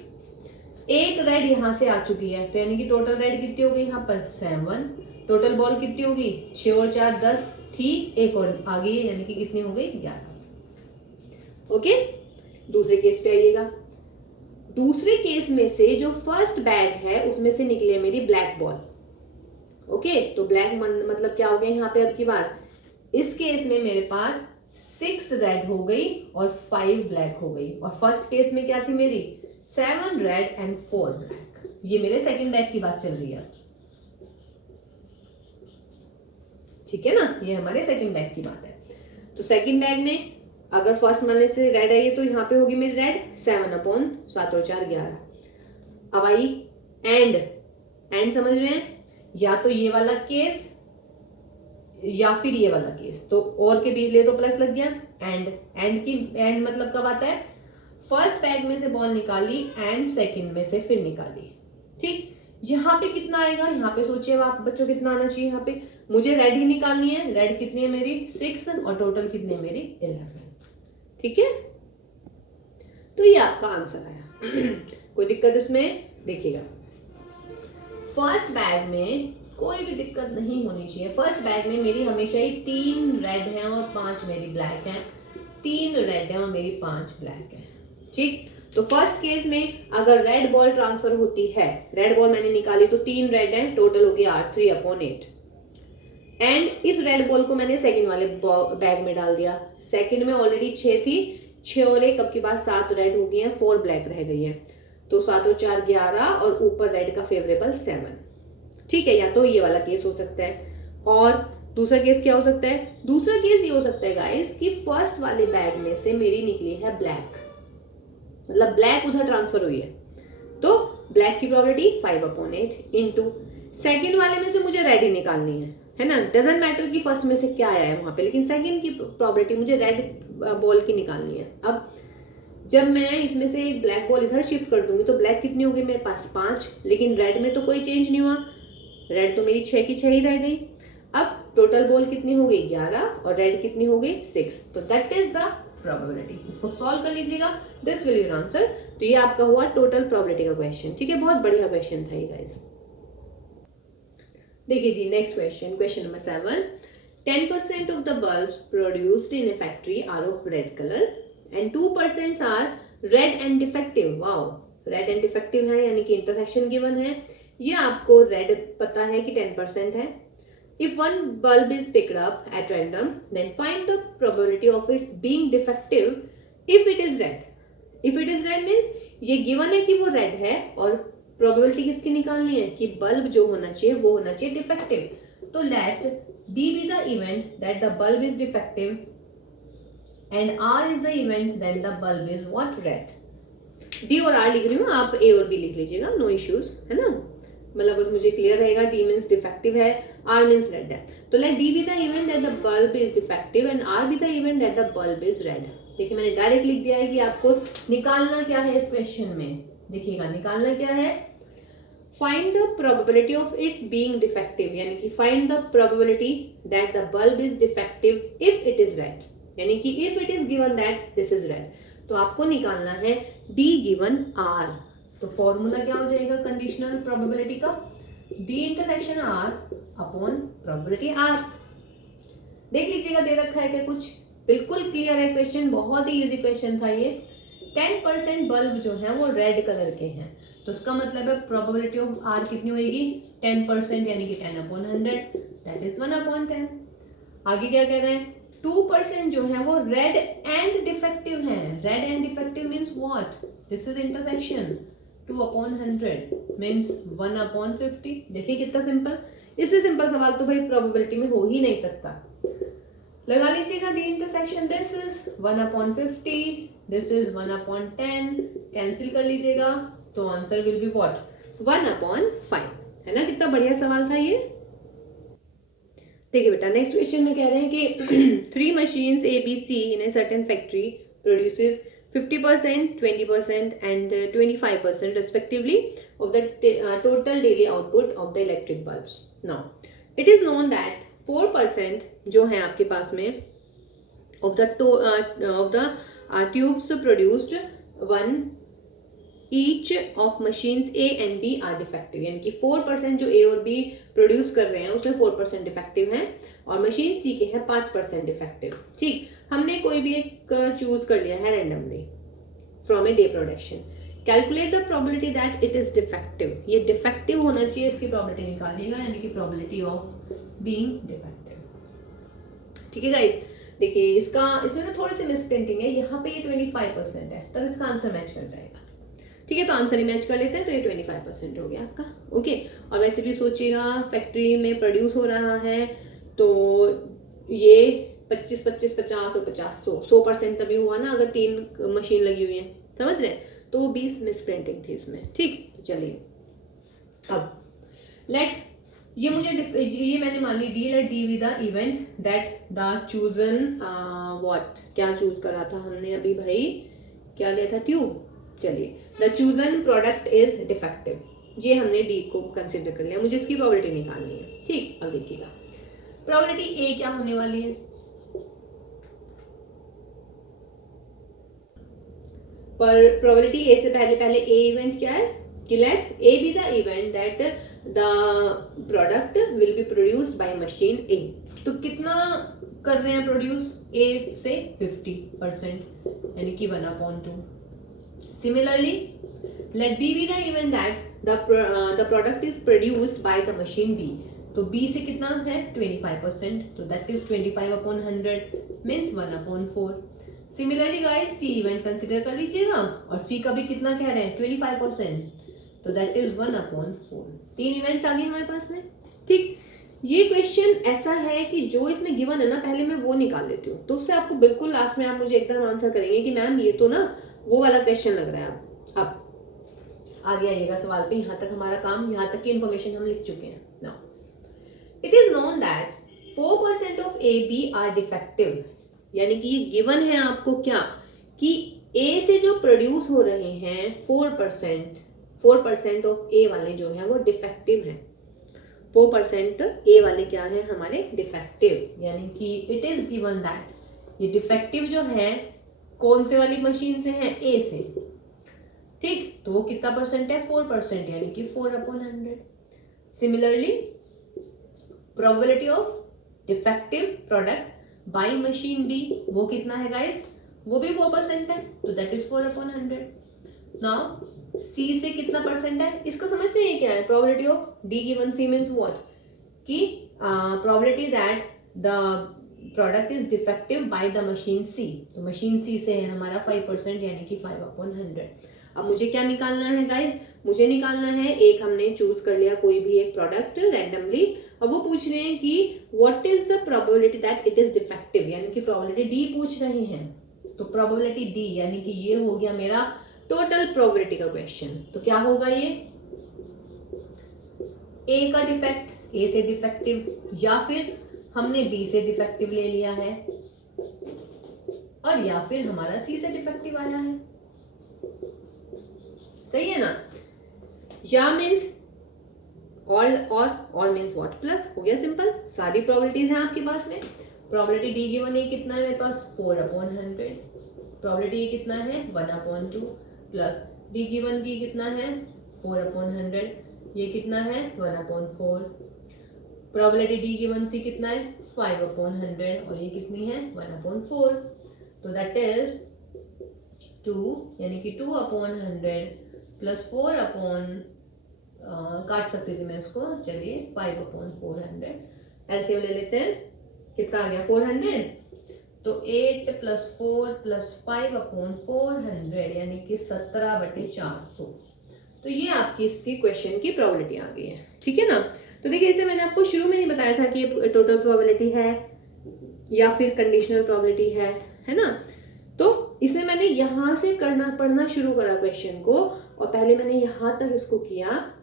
एक रेड यहां से आ चुकी है, तो यानी कि टोटल रेड कितनी हो गई यहाँ पर 7. टोटल बॉल कितनी होगी 6 और 4 10 थी, एक और आ गई है यानी कि कितनी हो गई 11. ओके, दूसरे केस पे आइएगा. दूसरे केस में से जो फर्स्ट बैग है उसमें से निकली है मेरी ब्लैक बॉल. ओके, तो ब्लैक मतलब क्या हो गया यहाँ पे अब की बार, इस केस में मेरे पास 6 रेड हो गई और 5 ब्लैक हो गई. और फर्स्ट केस में क्या थी मेरी 7 रेड एंड 4 ब्लैक. ये मेरे सेकंड बैग की बात चल रही है. ठीक है ना, ये हमारे सेकंड बैग की बात है. तो सेकंड बैग में अगर फर्स्ट वाले से रेड आई है तो यहाँ पे होगी मेरी रेड 7/7 और 4 11. अब आई एंड समझ रहे हैं, या तो ये वाला केस या फिर ये वाला केस, तो और के बीच ले तो प्लस लग गया। एंड मतलब कब आता है, फर्स्ट बैग में से बॉल निकाली एंड सेकंड में से फिर निकाली। ठीक, यहाँ पे कितना आएगा, यहाँ पे सोचिए आप बच्चों कितना आना चाहिए, यहाँ पे मुझे रेड ही निकालनी है, रेड कितनी है मेरी 6 और टोटल कितनी है मेरी 11। ठीक है, तो ये आपका आंसर आया। कोई दिक्कत इसमें, देखिएगा फर्स्ट बैग में कोई भी दिक्कत नहीं होनी चाहिए। फर्स्ट बैग में मेरी हमेशा ही 3 रेड हैं और 5 मेरी ब्लैक हैं, 3 रेड हैं और मेरी 5 ब्लैक हैं। ठीक, तो फर्स्ट केस में अगर रेड बॉल ट्रांसफर होती है, रेड बॉल मैंने निकाली तो 3 रेड हैं, टोटल हो गया 8, 3/8। एंड इस रेड बॉल को मैंने सेकंड वाले बैग में डाल दिया। सेकंड में ऑलरेडी 6 थी, 6 और 1 अब की बात 7 रेड हो गई हैं, 4 ब्लैक रह गई हैं, तो 7 और 4 11 और ऊपर रेड का फेवरेबल 7। ठीक है, या तो ये वाला केस हो सकता है। और दूसरा केस क्या हो सकता है, दूसरा केस ये हो सकता है गाइस कि फर्स्ट वाले बैग में से मेरी निकली है ब्लैक, मतलब ब्लैक उधर ट्रांसफर हुई है, तो ब्लैक की प्रोबेबिलिटी 5/8 इंटू सेकेंड वाले में से मुझे रेड ही निकालनी है ना, डजेंट मैटर कि फर्स्ट में से क्या आया है वहां पे, लेकिन सेकेंड की प्रोबेबिलिटी मुझे रेड बॉल की निकालनी है। अब जब मैं इसमें से ब्लैक बॉल इधर शिफ्ट कर दूंगी तो ब्लैक कितनी होगी मेरे पास 5, लेकिन रेड में तो कोई चेंज नहीं हुआ, रेड तो मेरी 6 की 6 ही रह गई। अब टोटल बॉल कितनी हो गई 11 और रेड कितनी हो गई 6, तो दैट इज द प्रोबेबिलिटी। इसको सॉल्व कर लीजिएगा, दिस विल योर आंसर। तो ये आपका हुआ टोटल प्रोबेबिलिटी का क्वेश्चन। ठीक है, बहुत बढ़िया क्वेश्चन था ये गाइस। देखिए जी next question, question number 7। 10% of the bulb produced in a factory are of red colour and 2% are red and defective. Wow, red and defective है यानी कि इंटरसेक्शन गिवन है। ये आपको रेड पता है कि 10% है। If one bulb is picked up at random, then find the probability of its being defective if it is red. If it is red means ये given है कि वो red है और probability किसकी निकालनी है कि bulb जो होना चाहिए वो होना चाहिए defective. तो let D be the event that the bulb is defective and R is the event then the bulb is what red. D और R लिख रही हूँ, आप A और B लिख लीजिएगा, no issues, है ना, मतलब बस मुझे क्लियर रहेगा। D मीन्स डिफेक्टिव है, R मीन्स रेड है, तो let D be the event that the bulb is defective and R be the event that the bulb is red. देखिए मैंने डायरेक्ट लिख दिया है कि आपको निकालना क्या है इस क्वेश्चन में। देखिएगा निकालना क्या है, find the probability of its being defective, यानी कि find the probability that the bulb is defective if it is red, यानी कि if it is given that this is red, तो आपको निकालना है D गिवन R। तो फॉर्मूला क्या हो जाएगा कंडीशनल प्रोबेबिलिटी का, D intersection R upon probability R। देख लीजिएगा दे रखा है क्या कुछ, बिल्कुल क्लियर है क्वेश्चन, बहुत ही इजी क्वेश्चन था ये। 10% बल्ब जो है वो रेड कलर के हैं, तो इसका मतलब है प्रोबेबिलिटी ऑफ R कितनी होगी 10% यानी कि 10/100, दैट इज 1/10। आगे क्या कह रहे हैं, 2% जो है वो रेड एंड डिफेक्टिव है। Red and defective means what, this is intersection, 2/100 means 1/50। देखिए कितना सिंपल, इससे सिंपल सवाल तो भाई प्रोबेबिलिटी में हो ही नहीं सकता। लगा लीजिएगा D intersection, this is 1/50, this is 1/10, cancel कर लीजिएगा, तो आंसर विल बी व्हाट 1/5, है ना। कितना बढ़िया सवाल था ये। देखिए बेटा नेक्स्ट क्वेश्चन में कह रहे हैं कि 3 machines ABC in a certain factory produces 50%, 20% and 25% respectively of the total daily output of the electric bulbs. Now, it is known that 4% जो है आपके पास में of the tubes produced, one each of machines A and B are defective, यानी कि 4% जो A और B produce कर रहे हैं उसमें 4% डिफेक्टिव हैं और मशीन C के हैं 5% डिफेक्टिव। ठीक, हमने कोई भी एक चूज कर लिया है randomly from a day production. Calculate the probability that it is defective, ये डिफेक्टिव होना चाहिए, इसकी प्रोबेबिलिटी निकालिएगा, यानी कि प्रोबेबिलिटी ऑफ बीइंग डिफेक्टिव। ठीक है गाइस, देखिए इसमें ना थोड़ी सी मिसप्रिंटिंग है, यहाँ पे ये 25% है, तब इसका आंसर मैच कर जाएगा। ठीक है, तो आंसर ही मैच कर लेते हैं, तो ये 25% हो गया आपका। ओके, और वैसे भी सोचिएगा फैक्ट्री में प्रोड्यूस हो रहा है तो ये 25, 50 और 50 100% तभी हुआ ना, अगर 3 मशीन लगी हुई है, समझ रहे हैं, तो 20 मिस प्रिंटिंग थी उसमें। ठीक, तो चलिए अब लेट ये ये मैंने मान ली D, let D be the event that the chosen what, क्या चूज करा था हमने अभी भाई, क्या लिया था, ट्यूब। चलिए, the chosen product is defective, ये हमने डी को कंसिडर कर लिया, मुझे इसकी प्रोबेबिलिटी निकालनी है। ठीक, अब देखिएगा प्रोबेबिलिटी ए क्या होने वाली है, पर प्रोबेबिलिटी ए से पहले पहले ए इवेंट क्या है कि let A be the event that the product will be produced by machine A. तो कितना कर रहे हैं प्रोड्यूस, ए से 50%, यानी कि 1/2। Similarly let be B the event that the product is produced by the machine B. तो बी से कितना है 25%, तो that is 25/100 means 1/4। Similarly guys C event consider कर लीजिएगा, और सी का भी कितना कह रहे हैं 25%, तो दैट इज 1/4। 3 इवेंट्स आ गए हमारे पास में। ठीक, ये क्वेश्चन ऐसा है कि जो इसमें गिवन है ना, पहले मैं वो निकाल लेती हूँ, तो उससे आपको बिल्कुल लास्ट में आप मुझे एकदम आंसर करेंगे कि मैम ये तो ना वो वाला क्वेश्चन लग रहा है। अब आगे आइएगा सवाल पे, यहाँ तक हमारा काम, यहाँ तक की इन्फॉर्मेशन हम लिख चुके हैं। Now it is known that 4% of A B are defective, यानी कि ये गिवन है आपको क्या कि ए से जो प्रोड्यूस हो रहे हैं 4% ऑफ ए वाले जो है वो डिफेक्टिव हैं। 4% ए वाले क्या है हमारे डिफेक्टिव, यानी कि इट इज गिवन दैट ये डिफेक्टिव जो है कौन से वाली मशीन से है, ए से। ठीक, तो वो कितना परसेंट है 4%, यानी कि 4/100। Similarly probability of defective product by machine B, वो कितना है गाइस, वो भी 4% है, तो दैट इज 4/100। नाउ सी से कितना परसेंट है, इसको समझते हैं क्या है, probability of D given C means what, कि probability that the product is defective by the machine C. तो मशीन सी से है हमारा 5%, यानी कि 5/100। अब मुझे क्या निकालना है गाइस, मुझे निकालना है, एक हमने चूज कर लिया कोई भी एक प्रोडक्ट रैंडमली, अब वो पूछ रहे हैं कि what is the probability that it is defective, यानी कि प्रोबेबिलिटी डी पूछ रहे हैं। तो प्रोबेबिलिटी डी, यानी कि ये हो गया मेरा टोटल प्रोबेबिलिटी का क्वेश्चन। तो क्या होगा ये, ए का डिफेक्ट, ए से डिफेक्टिव, या फिर हमने बी से डिफेक्टिव ले लिया है, और या फिर हमारा सी से डिफेक्टिव आया है। सही है ना, या मीन्स और मीन्स व्हाट, प्लस हो गया सिंपल, सारी प्रोबेबिलिटीज हैं आपके पास में। प्रोबेबिलिटी डी गिवन है कितना है मेरे पास 4/100, प्रोबेबिलिटी ये कितना है 1/2, प्लस डी गिवन की कितना है 4/100, ये कितना है 1/4। प्रोबेबिलिटी डी गिवन सी कितना है 5/100, और ये कितनी है 1/4, तो दैट इज 2, यानी कि 2/100 प्लस 4 काट सकती थी मैं उसको, चलिए 5/400। एलसीएम ले लेते हैं, कितना आ गया 400, तो 8 + 4 + 5/400, यानी कि 17/400। तो ये आपकी इसकी क्वेश्चन की प्रोबेबिलिटी आ गई है। ठीक है ना, तो देखिए इससे मैंने आपको शुरू में नहीं बताया था कि ये टोटल प्रोबेबिलिटी है या फिर कंडीशनल प्रोबेबिलिटी है ना। तो इसमें मैंने यहाँ से पढ़ना शुरू करा क्वेश्चन को, और पहले मैंने यहाँ तक इसको किया,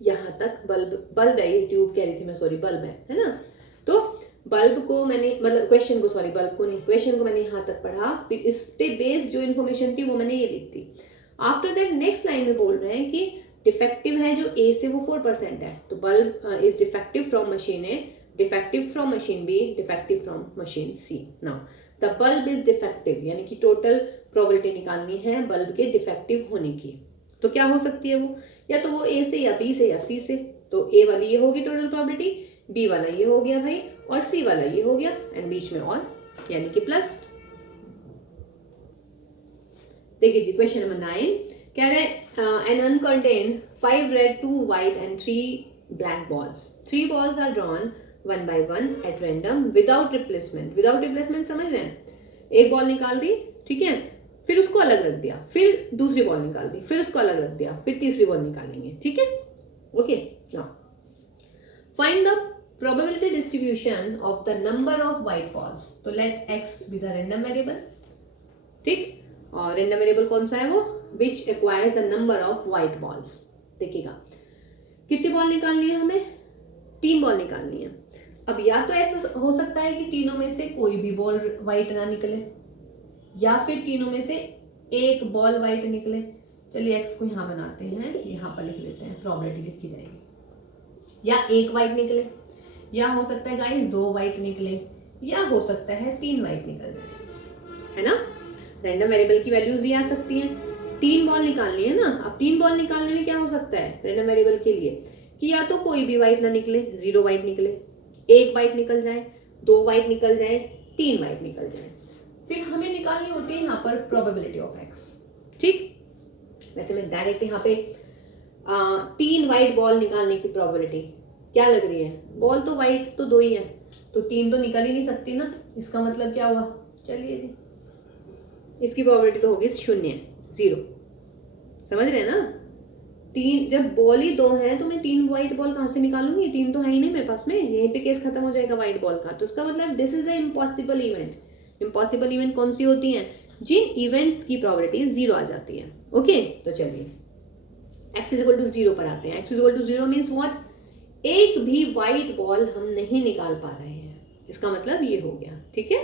यहाँ तक बल्ब है, ये ट्यूब कह रही थी मैं, सॉरी बल्ब है ना। तो बल्ब को मैंने, मतलब क्वेश्चन को, सॉरी बल्ब को नहीं, क्वेश्चन को मैंने यहाँ तक पढ़ा, फिर इस पे बेस्ड जो इन्फॉर्मेशन थी वो मैंने ये लिख दी। आफ्टर दैट नेक्स्ट लाइन में बोल रहे हैं कि डिफेक्टिव है जो ए से वो 4% है, तो bulb is defective from machine A, defective from machine B, defective from machine C. Now the bulb is defective, यानी कि टोटल प्रोबेबिलिटी निकालनी है बल्ब के डिफेक्टिव होने की। तो क्या हो सकती है वो, या तो वो ए से या बी से या सी से। तो ए वाली ये होगी टोटल प्रोबेबिलिटी, बी वाला ये हो गया भाई, और सी वाला ये हो गया, एंड बीच में और, यानी कि प्लस। देखिए जी क्वेश्चन नंबर 9 कह रहे हैं an urn contained 5 red 2 white and 3 black balls, 3 balls are drawn 1 by 1 at random without replacement. Without replacement समझ रहे हैं, एक बॉल निकाल दी, ठीक है, फिर उसको अलग रख दिया, फिर दूसरी बॉल निकाल दी, फिर उसको अलग रख दिया, फिर तीसरी बॉल निकालेंगे। ठीक है, okay. Now find the probability distribution of the number of white balls. तो let x be the random variable, ठीक, और रैंडम वेरिएबल कौन सा है वो, which acquires the number of white balls. देखिएगा कितनी बॉल निकालनी है हमें? 3 बॉल निकालनी है। अब या तो ऐसा हो सकता है कि तीनों में से कोई भी बॉल वाइट ना निकले, या फिर तीनों में से एक बॉल वाइट निकले। चलिए एक्स को यहाँ बनाते हैं, यहाँ पर लिख लेते हैं, प्रोबेबिलिटी लिखी जाएगी। या एक वाइट निकले, या हो सकता है गाइस 2 वाइट निकले, या हो सकता है 3 वाइट निकल जाए, है ना। रैंडम वेरिएबल की वैल्यूज ये आ सकती हैं। 3 बॉल निकालनी है ना। अब 3 बॉल निकालने में क्या हो सकता है रैंडम वेरिएबल के लिए कि या तो कोई भी वाइट ना निकले, 0 वाइट निकले, 1 वाइट निकल जाए, 2 वाइट निकल जाए, 3 वाइट निकल जाए। फिर हमें निकालनी होती है यहाँ पर प्रोबेबिलिटी ऑफ एक्स। ठीक, वैसे मैं डायरेक्ट यहाँ पे 3 वाइट बॉल निकालने की प्रोबेबिलिटी क्या लग रही है? बॉल तो वाइट तो 2 ही है, तो 3 तो निकल ही नहीं सकती ना। इसका मतलब क्या हुआ? चलिए जी, इसकी प्रोबेबिलिटी तो होगी 0। समझ रहे हैं ना। 3 जब बॉल ही 2 है तो मैं 3 वाइट बॉल कहाँ से निकालूंगी? 3 तो है ही नहीं मेरे पास में, यहीं पे केस खत्म हो जाएगा वाइट बॉल का। तो इसका मतलब this is the impossible event. Impossible event कौन सी होती हैं? जिन इवेंट्स की प्रोबेबिलिटी 0 आ जाती है। ओके, तो चलिए x इज इक्वल टू 0 पर आते हैं। x is equal to 0 means what? एक भी वाइट बॉल हम नहीं निकाल पा रहे हैं, इसका मतलब ये हो गया। ठीक है,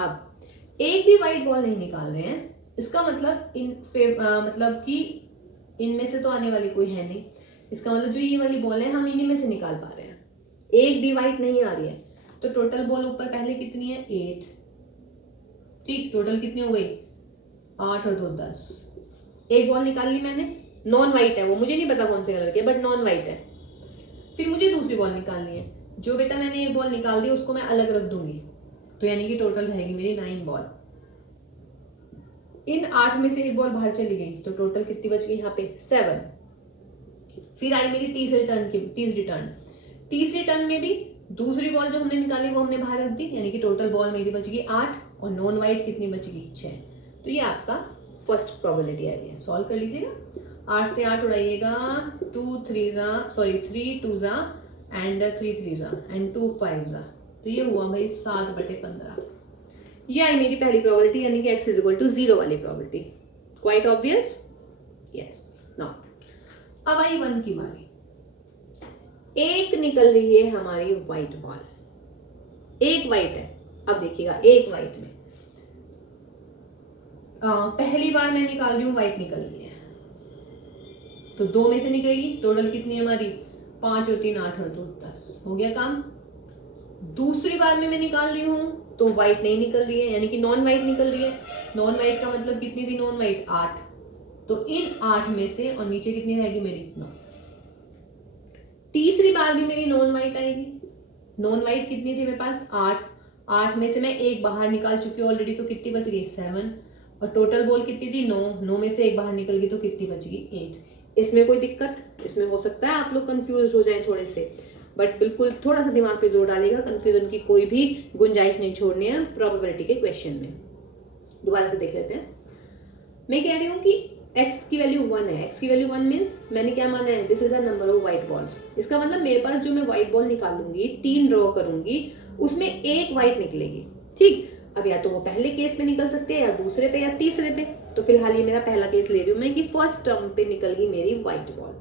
अब एक भी वाइट बॉल नहीं निकाल रहे हैं, इसका मतलब मतलब कि इनमें से तो आने वाली कोई है नहीं। इसका मतलब जो ये वाली बॉल है हम इन्हीं में से निकाल पा रहे हैं। एक भी वाइट नहीं आ रही है, तो टोटल बॉल ऊपर पहले कितनी है? 8। ठीक, टोटल कितनी हो गई? 8 और 2 10। एक बॉल निकाल ली मैंने, नॉन वाइट है वो, मुझे नहीं पता कौन से कलर की है, बट नॉन वाइट है। फिर मुझे दूसरी बॉल निकालनी है। जो बेटा मैंने एक बॉल निकाल दी उसको मैं अलग रख दूंगी, तो यानी कि टोटल रहेगी मेरी 9 बॉल। इन 8 में से एक बॉल बाहर चली गई, तो टोटल कितनी बच गई यहाँ पे? 7। फिर आई मेरी तीसरी टर्न। तीसरी टर्न में भी दूसरी बॉल जो हमने निकाली वो हमने बाहर रख दी, यानी कि टोटल बॉल मेरी बच गई 8, और नॉन वाइट कितनी बच गई? 6। तो ये आपका फर्स्ट प्रोबेबिलिटी आई है। सॉल्व कर लीजिएगा। 8 से 8 उड़ाइएगा, 3 2 एंड 3 3 एंड 2 5। तो ये हुआ भाई 7/15। ये आई मेरी पहली प्रोबेबिलिटी, यानी कि x इज इक्वल टू 0 वाली probability. Quite obvious? Yes. Now अब आई 1 की बारी। एक निकल रही है हमारी व्हाइट बॉल, एक व्हाइट है। अब देखिएगा, एक व्हाइट में पहली बार मैं निकाल रही हूँ, व्हाइट निकल रही है, तो 2 में से निकलेगी। टोटल कितनी है हमारी? 5 और 3 8 और 2 10। हो गया काम। दूसरी बार में मैं निकाल रही हूँ तो व्हाइट नहीं निकल रही है, यानी कि नॉन व्हाइट निकल रही है। नॉन व्हाइट का मतलब कितनी थी नॉन व्हाइट? 8। तो इन 8 में से, और नीचे कितनी रहेगी मेरी? 9। तीसरी बार भी मेरी नॉन व्हाइट आएगी। नॉन व्हाइट कितनी थी मेरे पास? 8। 8 में से मैं एक बाहर निकाल चुकी हूँ ऑलरेडी, तो कितनी बच गई? 7। और टोटल बॉल कितनी थी? 9। 9 में से एक बाहर निकल गई, तो कितनी बच गई? 8। इसमें कोई दिक्कत? इसमें हो सकता है आप लोग कंफ्यूज हो जाएं थोड़े से, बट बिल्कुल थोड़ा सा दिमाग पे जोर डालेगा, कंफ्यूजन की कोई भी गुंजाइश नहीं छोड़नी है प्रोबेबिलिटी के क्वेश्चन में। दोबारा से देख लेते हैं। मैं कह रही हूँ कि x की वैल्यू 1 है। x की वैल्यू 1 मीन्स मैंने क्या माना है? This is the number of white balls. इसका मतलब मेरे पास जो मैं व्हाइट बॉल निकालूंगी, 3 ड्रॉ करूंगी, उसमें एक व्हाइट निकलेगी। ठीक, अब या तो वो पहले केस पे निकल सकते हैं, या दूसरे पे, या तीसरे पे। तो फिलहाल ये मेरा पहला केस ले रही हूँ मैं कि फर्स्ट टर्म पे निकल गई मेरी व्हाइट बॉल।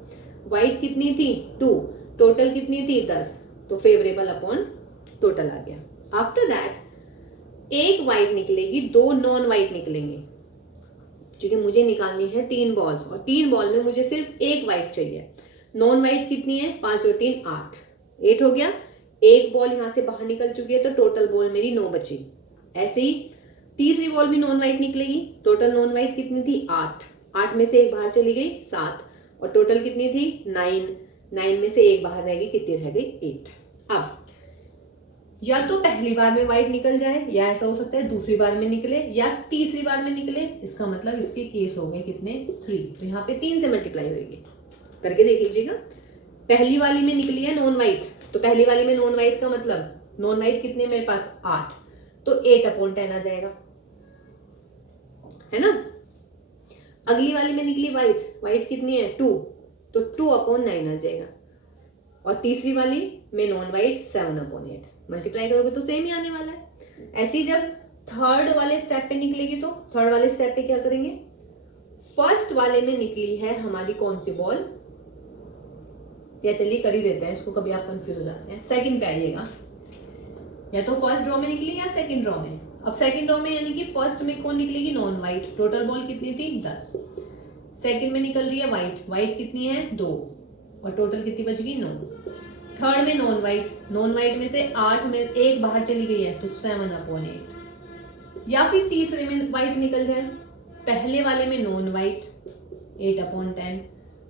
व्हाइट कितनी थी? 2। टोटल कितनी थी? 10। तो फेवरेबल अपॉन टोटल आ गया। आफ्टर दैट एक व्हाइट निकलेगी, 2 नॉन व्हाइट निकलेंगे, क्योंकि मुझे निकालनी है 3 बॉल्स, और 3 बॉल में मुझे सिर्फ एक व्हाइट चाहिए। नॉन व्हाइट कितनी है? 5 और 3 8। 8 हो गया। एक बॉल यहाँ से बाहर निकल चुकी है, तो टोटल बॉल मेरी 9 बची। ऐसे ही तीसरी बॉल भी नॉन व्हाइट निकलेगी। टोटल नॉन व्हाइट कितनी थी? 8। 8 में से एक बाहर चली गई, 7। और टोटल कितनी थी? 9। 9 में से एक बाहर रह गई, कितनी रह गई? 8। अब या तो पहली बार में व्हाइट निकल जाए, या ऐसा हो सकता है दूसरी बार में निकले, या तीसरी बार में निकले। इसका मतलब इसके केस हो गए कितने? 3। तो यहाँ पे 3 से मल्टीप्लाई होगी। करके देख लीजिएगा। पहली वाली में निकली है नॉन व्हाइट, तो पहली वाली में नॉन व्हाइट का मतलब नॉन व्हाइट कितने मेरे पास? 8। तो 8/10 आ जाएगा, है ना। अगली वाली में निकली व्हाइट, व्हाइट कितनी है? 2। तो 2/9 आ जाएगा। और तीसरी वाली में नॉन व्हाइट 7/8। मल्टीप्लाई करोगे तो सेम ही आने वाला है। ऐसी जब थर्ड वाले स्टेप पे निकलेगी, तो थर्ड वाले स्टेप पे क्या करेंगे? फर्स्ट वाले में निकली है हमारी कौन सी बॉल? या चलिए कर ही देते हैं इसको, कभी आप कंफ्यूज हो जाते हैं। सेकंड पे आइएगा, या तो फर्स्ट ड्रॉ में निकली या सेकंड ड्रॉ में। अब सेकंड ड्रॉ में यानी कि फर्स्ट में कौन निकलेगी, नॉन वाइट। टोटल बॉल कितनी थी 10। सेकंड में निकल रही है वाइट, वाइट कितनी है 2 और टोटल कितनी बच गई 9। थर्ड में नॉन वाइट, नॉन वाइट में से 8 में 1 बाहर चली गई है तो 7/8। या फिर तीसरे में वाइट निकल जाए, पहले वाले में नॉन वाइट 8/10,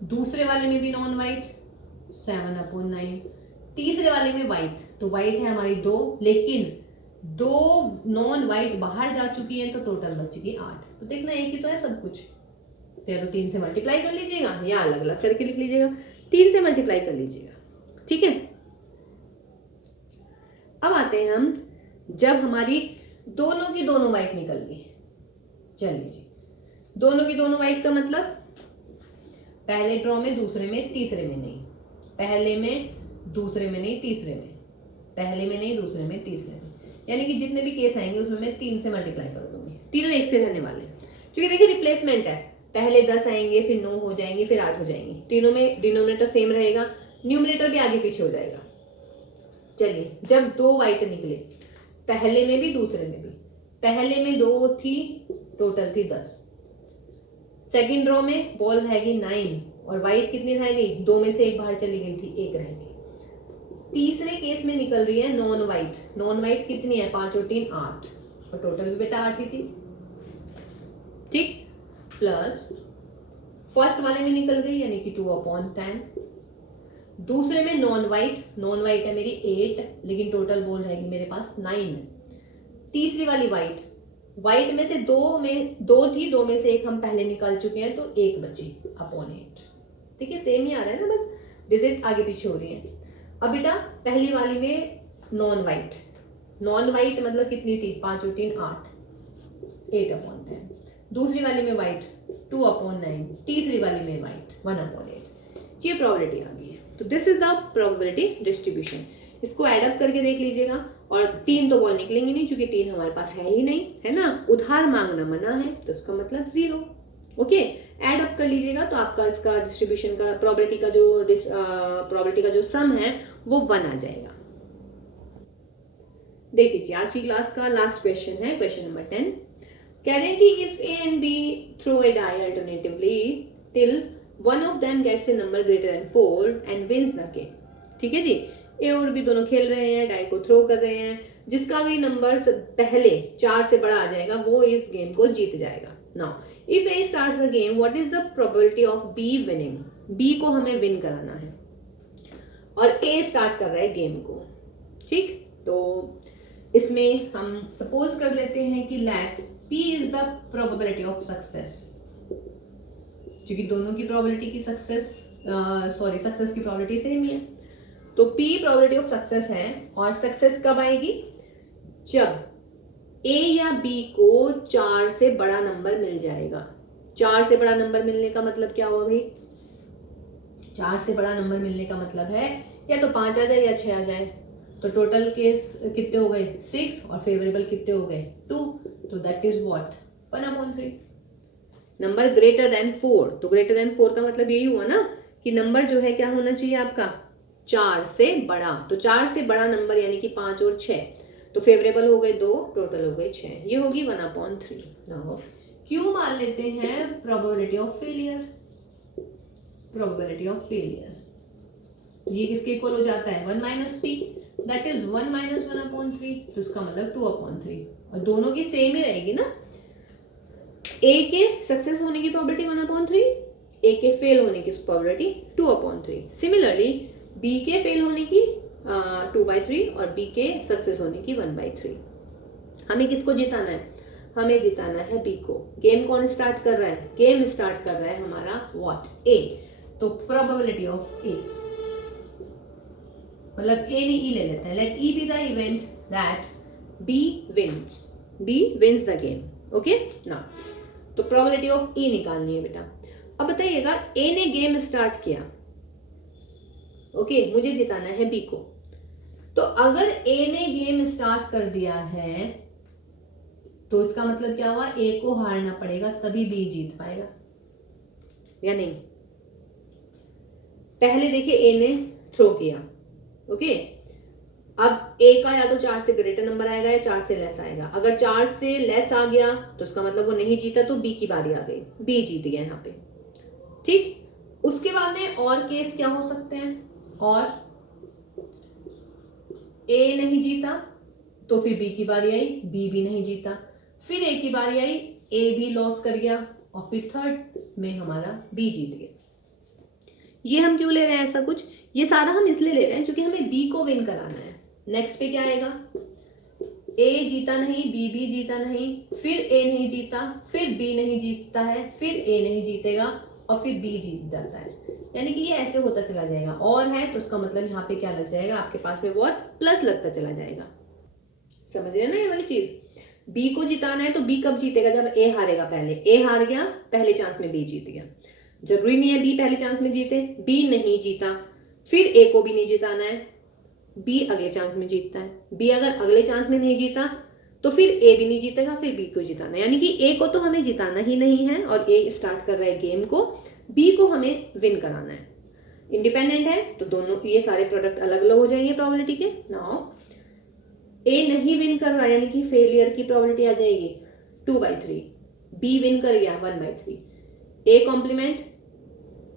दूसरे वाले में भी नॉन वाइट 7/9, तीसरे वाले में वाइट, तो वाइट है हमारी 2 लेकिन 2 नॉन वाइट बाहर जा चुकी है तो टोटल बच गई 8। तो देखना एक ही तो है सब कुछ, तो या तो 3 से मल्टीप्लाई कर लीजिएगा या अलग अलग करके लिख लीजिएगा। 3 से मल्टीप्लाई कर लीजिएगा, ठीक है। अब आते हैं हम, जब हमारी दोनों की दोनों वाइट निकल गई, चलिए जी, दोनों की दोनों वाइट का मतलब पहले ड्रॉ में दूसरे में तीसरे में नहीं, पहले में दूसरे में नहीं तीसरे में, पहले में नहीं दूसरे में तीसरे में, यानी कि जितने भी केस आएंगे उसमें मैं 3 से मल्टीप्लाई कर दूंगी। तीनों एक से रहने वाले हैं, क्योंकि देखिए रिप्लेसमेंट है, पहले 10 आएंगे फिर 9 हो जाएंगे फिर 8 हो जाएंगे। तीनों में डिनोमिनेटर सेम रहेगा, न्यूमरेटर भी आगे पीछे हो जाएगा। चलिए, जब 2 वाइट निकले, पहले में भी दूसरे में भी, पहले में 2 थी टोटल थी 10, सेकंड रो में बॉल रहेगी 9 और वाइट कितनी रह गई, 2 में से 1 बाहर चली गई थी 1 रह गई। तीसरे केस में निकल रही है नॉन वाइट, नॉन वाइट कितनी है 5 और 3 8 और टोटल भी बेटा 8 ही थी, ठीक। प्लस फर्स्ट वाले में निकल गई यानी कि 2/10, दूसरे में नॉन वाइट, नॉन वाइट है मेरी 8 लेकिन टोटल बॉल रहेगी मेरे पास 9। तीसरी वाली वाइट, वाइट में से 2 थी, 2 में से 1 हम पहले निकाल चुके हैं तो 1 बची /8। ठीक है, सेम ही आ रहा है ना, बस डिजिट आगे पीछे हो रही है। अब बेटा पहली वाली में नॉन वाइट, नॉन वाइट मतलब कितनी थी 5 और 3 8 8/10, दूसरी वाली में वाइट 2/9, तीसरी वाली में वाइट 1/8। ये प्रोबेबिलिटी आ गई है। तो this is the probability distribution. इसको ऐड अप करके देख लीजिएगा, और 3 तो बॉल निकलेंगे नहीं क्योंकि 3 हमारे पास है ही नहीं, है ना, उधार मांगना मना है तो इसका मतलब 0। ओके, ऐड अप कर लीजिएगा तो आपका इसका डिस्ट्रीब्यूशन का प्रोबेबिलिटी का जो सम है वो 1 आ जाएगा। देख लीजिए, आज की क्लास का लास्ट क्वेश्चन है, क्वेश्चन नंबर 10। कह रहे हैं कि if A and B throw a die alternatively till one of them gets a number greater than 4 and wins the game. ठीक है जी, ए और बी दोनों खेल रहे हैं, डाई को थ्रो कर रहे हैं, जिसका भी नंबर पहले 4 से बड़ा आ जाएगा वो इस गेम को जीत जाएगा। Now if A starts the game, what is the probability of B winning. B को हमें विन कराना है और ए स्टार्ट कर रहा है गेम को, ठीक। तो इसमें हम सपोज कर लेते हैं कि let P is the probability of success, क्योंकि दोनों की प्रोबेबिलिटी की सक्सेस की प्रोबेबिलिटी सेम ही है। तो P प्रोबेबिलिटी ऑफ सक्सेस है, और सक्सेस कब आएगी, जब A या B को 4 से बड़ा नंबर मिल जाएगा। 4 से बड़ा नंबर मिलने का मतलब क्या हुआ भाई, 4 से बड़ा नंबर मिलने का मतलब है या तो 5 आ जाए या 6 आ जाए। तो टोटल केस कितने हो गए 6 और फेवरेबल कितने हो गए 2, तो that is what 1/3। Number greater than 4, तो ग्रेटर देन 4 का मतलब यही हुआ ना कि नंबर जो है क्या होना चाहिए आपका 4 से बड़ा। तो 4 से बड़ा नंबर यानी कि 5 और 6, तो फेवरेबल हो गए 2, टोटल हो गए 6, ये होगी 1/3। नाउ क्यों मान लेते हैं probability of failure. Probability of failure ये किसके इक्वल हो जाता है 1 - p, दैट इज 1 - 1/3, तो इसका मतलब 2/3, और दोनों की सेम ही रहेगी ना। ए के सक्सेस होने की प्रोबेबिलिटी 1/3, ए के फेल होने की प्रोबेबिलिटी 2/3। सिमिलरली बी के फेल होने की 2/3 और बी के सक्सेस होने की 1/3। हमें किसको जिताना है, हमें जिताना है बी को। गेम कौन स्टार्ट कर रहा है, गेम स्टार्ट कर रहा है हमारा व्हाट ए। तो प्रोबेबिलिटी ऑफ ए मतलब ए ने ई ले लेते हैं, let E be the event that B wins the game. Okay, ना तो प्रोबेबिलिटी ऑफ ई निकालनी है बेटा। अब बताइएगा ए ने गेम स्टार्ट किया, ओके, मुझे जिताना है बी को। तो अगर ए ने गेम स्टार्ट कर दिया है तो इसका मतलब क्या हुआ, ए को हारना पड़ेगा तभी बी जीत पाएगा, या नहीं। पहले देखिए ए ने थ्रो किया, ओके। अब ए का या तो 4 से ग्रेटर नंबर आएगा या 4 से लेस आएगा। अगर 4 से लेस आ गया तो उसका मतलब वो नहीं जीता, तो बी की बारी आ गई, बी जीत गया यहाँ पे, ठीक। उसके बाद में और केस क्या हो सकते हैं, और ए नहीं जीता तो फिर बी की बारी आई, बी भी नहीं जीता, फिर ए की बारी आई, ए भी लॉस कर गया, और फिर थर्ड में हमारा बी जीत गया। ये हम क्यों ले रहे हैं ऐसा कुछ, ये सारा हम इसलिए ले रहे हैं क्योंकि हमें बी को विन कराना है। नेक्स्ट पे क्या आएगा, ए जीता नहीं, बी भी जीता नहीं, फिर ए नहीं जीता, फिर बी नहीं जीतता है, फिर ए नहीं जीतेगा, और फिर बी जीत जाता है। यानी कि ये ऐसे होता चला जाएगा, और है तो उसका मतलब यहाँ पे क्या लग जाएगा, आपके पास में बहुत प्लस लगता चला जाएगा। समझ रहे ना ये वाली चीज। बी को जिताना है तो बी कब जीतेगा, जब ए हारेगा। पहले ए हार गया, पहले चांस में बी जीत गया। जरूरी नहीं है बी पहले चांस में जीते, बी नहीं जीता, फिर ए को भी नहीं जिताना है, बी अगले चांस में जीतता है। बी अगर अगले चांस में नहीं जीता तो फिर ए भी नहीं जीतेगा, फिर बी को जिताना है। यानी कि ए को तो हमें जिताना ही नहीं है, और ए स्टार्ट कर रहा है गेम को, बी को हमें विन कराना है। इंडिपेंडेंट है तो दोनों ये सारे प्रोडक्ट अलग अलग हो जाएंगे प्रोबेबिलिटी के। नाउ ए नहीं विन कर रहा, यानी कि फेलियर की प्रोबेबिलिटी आ जाएगी 2/3, बी विन कर गया 1/3, A complement,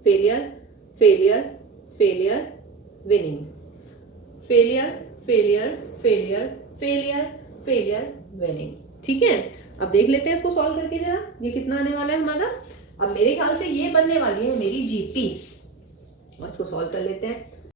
failure, failure, failure, winning, failure, failure, failure, failure, failure, winning. ठीक है, अब देख लेते हैं इसको सॉल्व करके जरा, ये कितना आने वाला है हमारा। अब मेरे ख्याल से ये बनने वाली है मेरी जीपी, और इसको सॉल्व कर लेते हैं।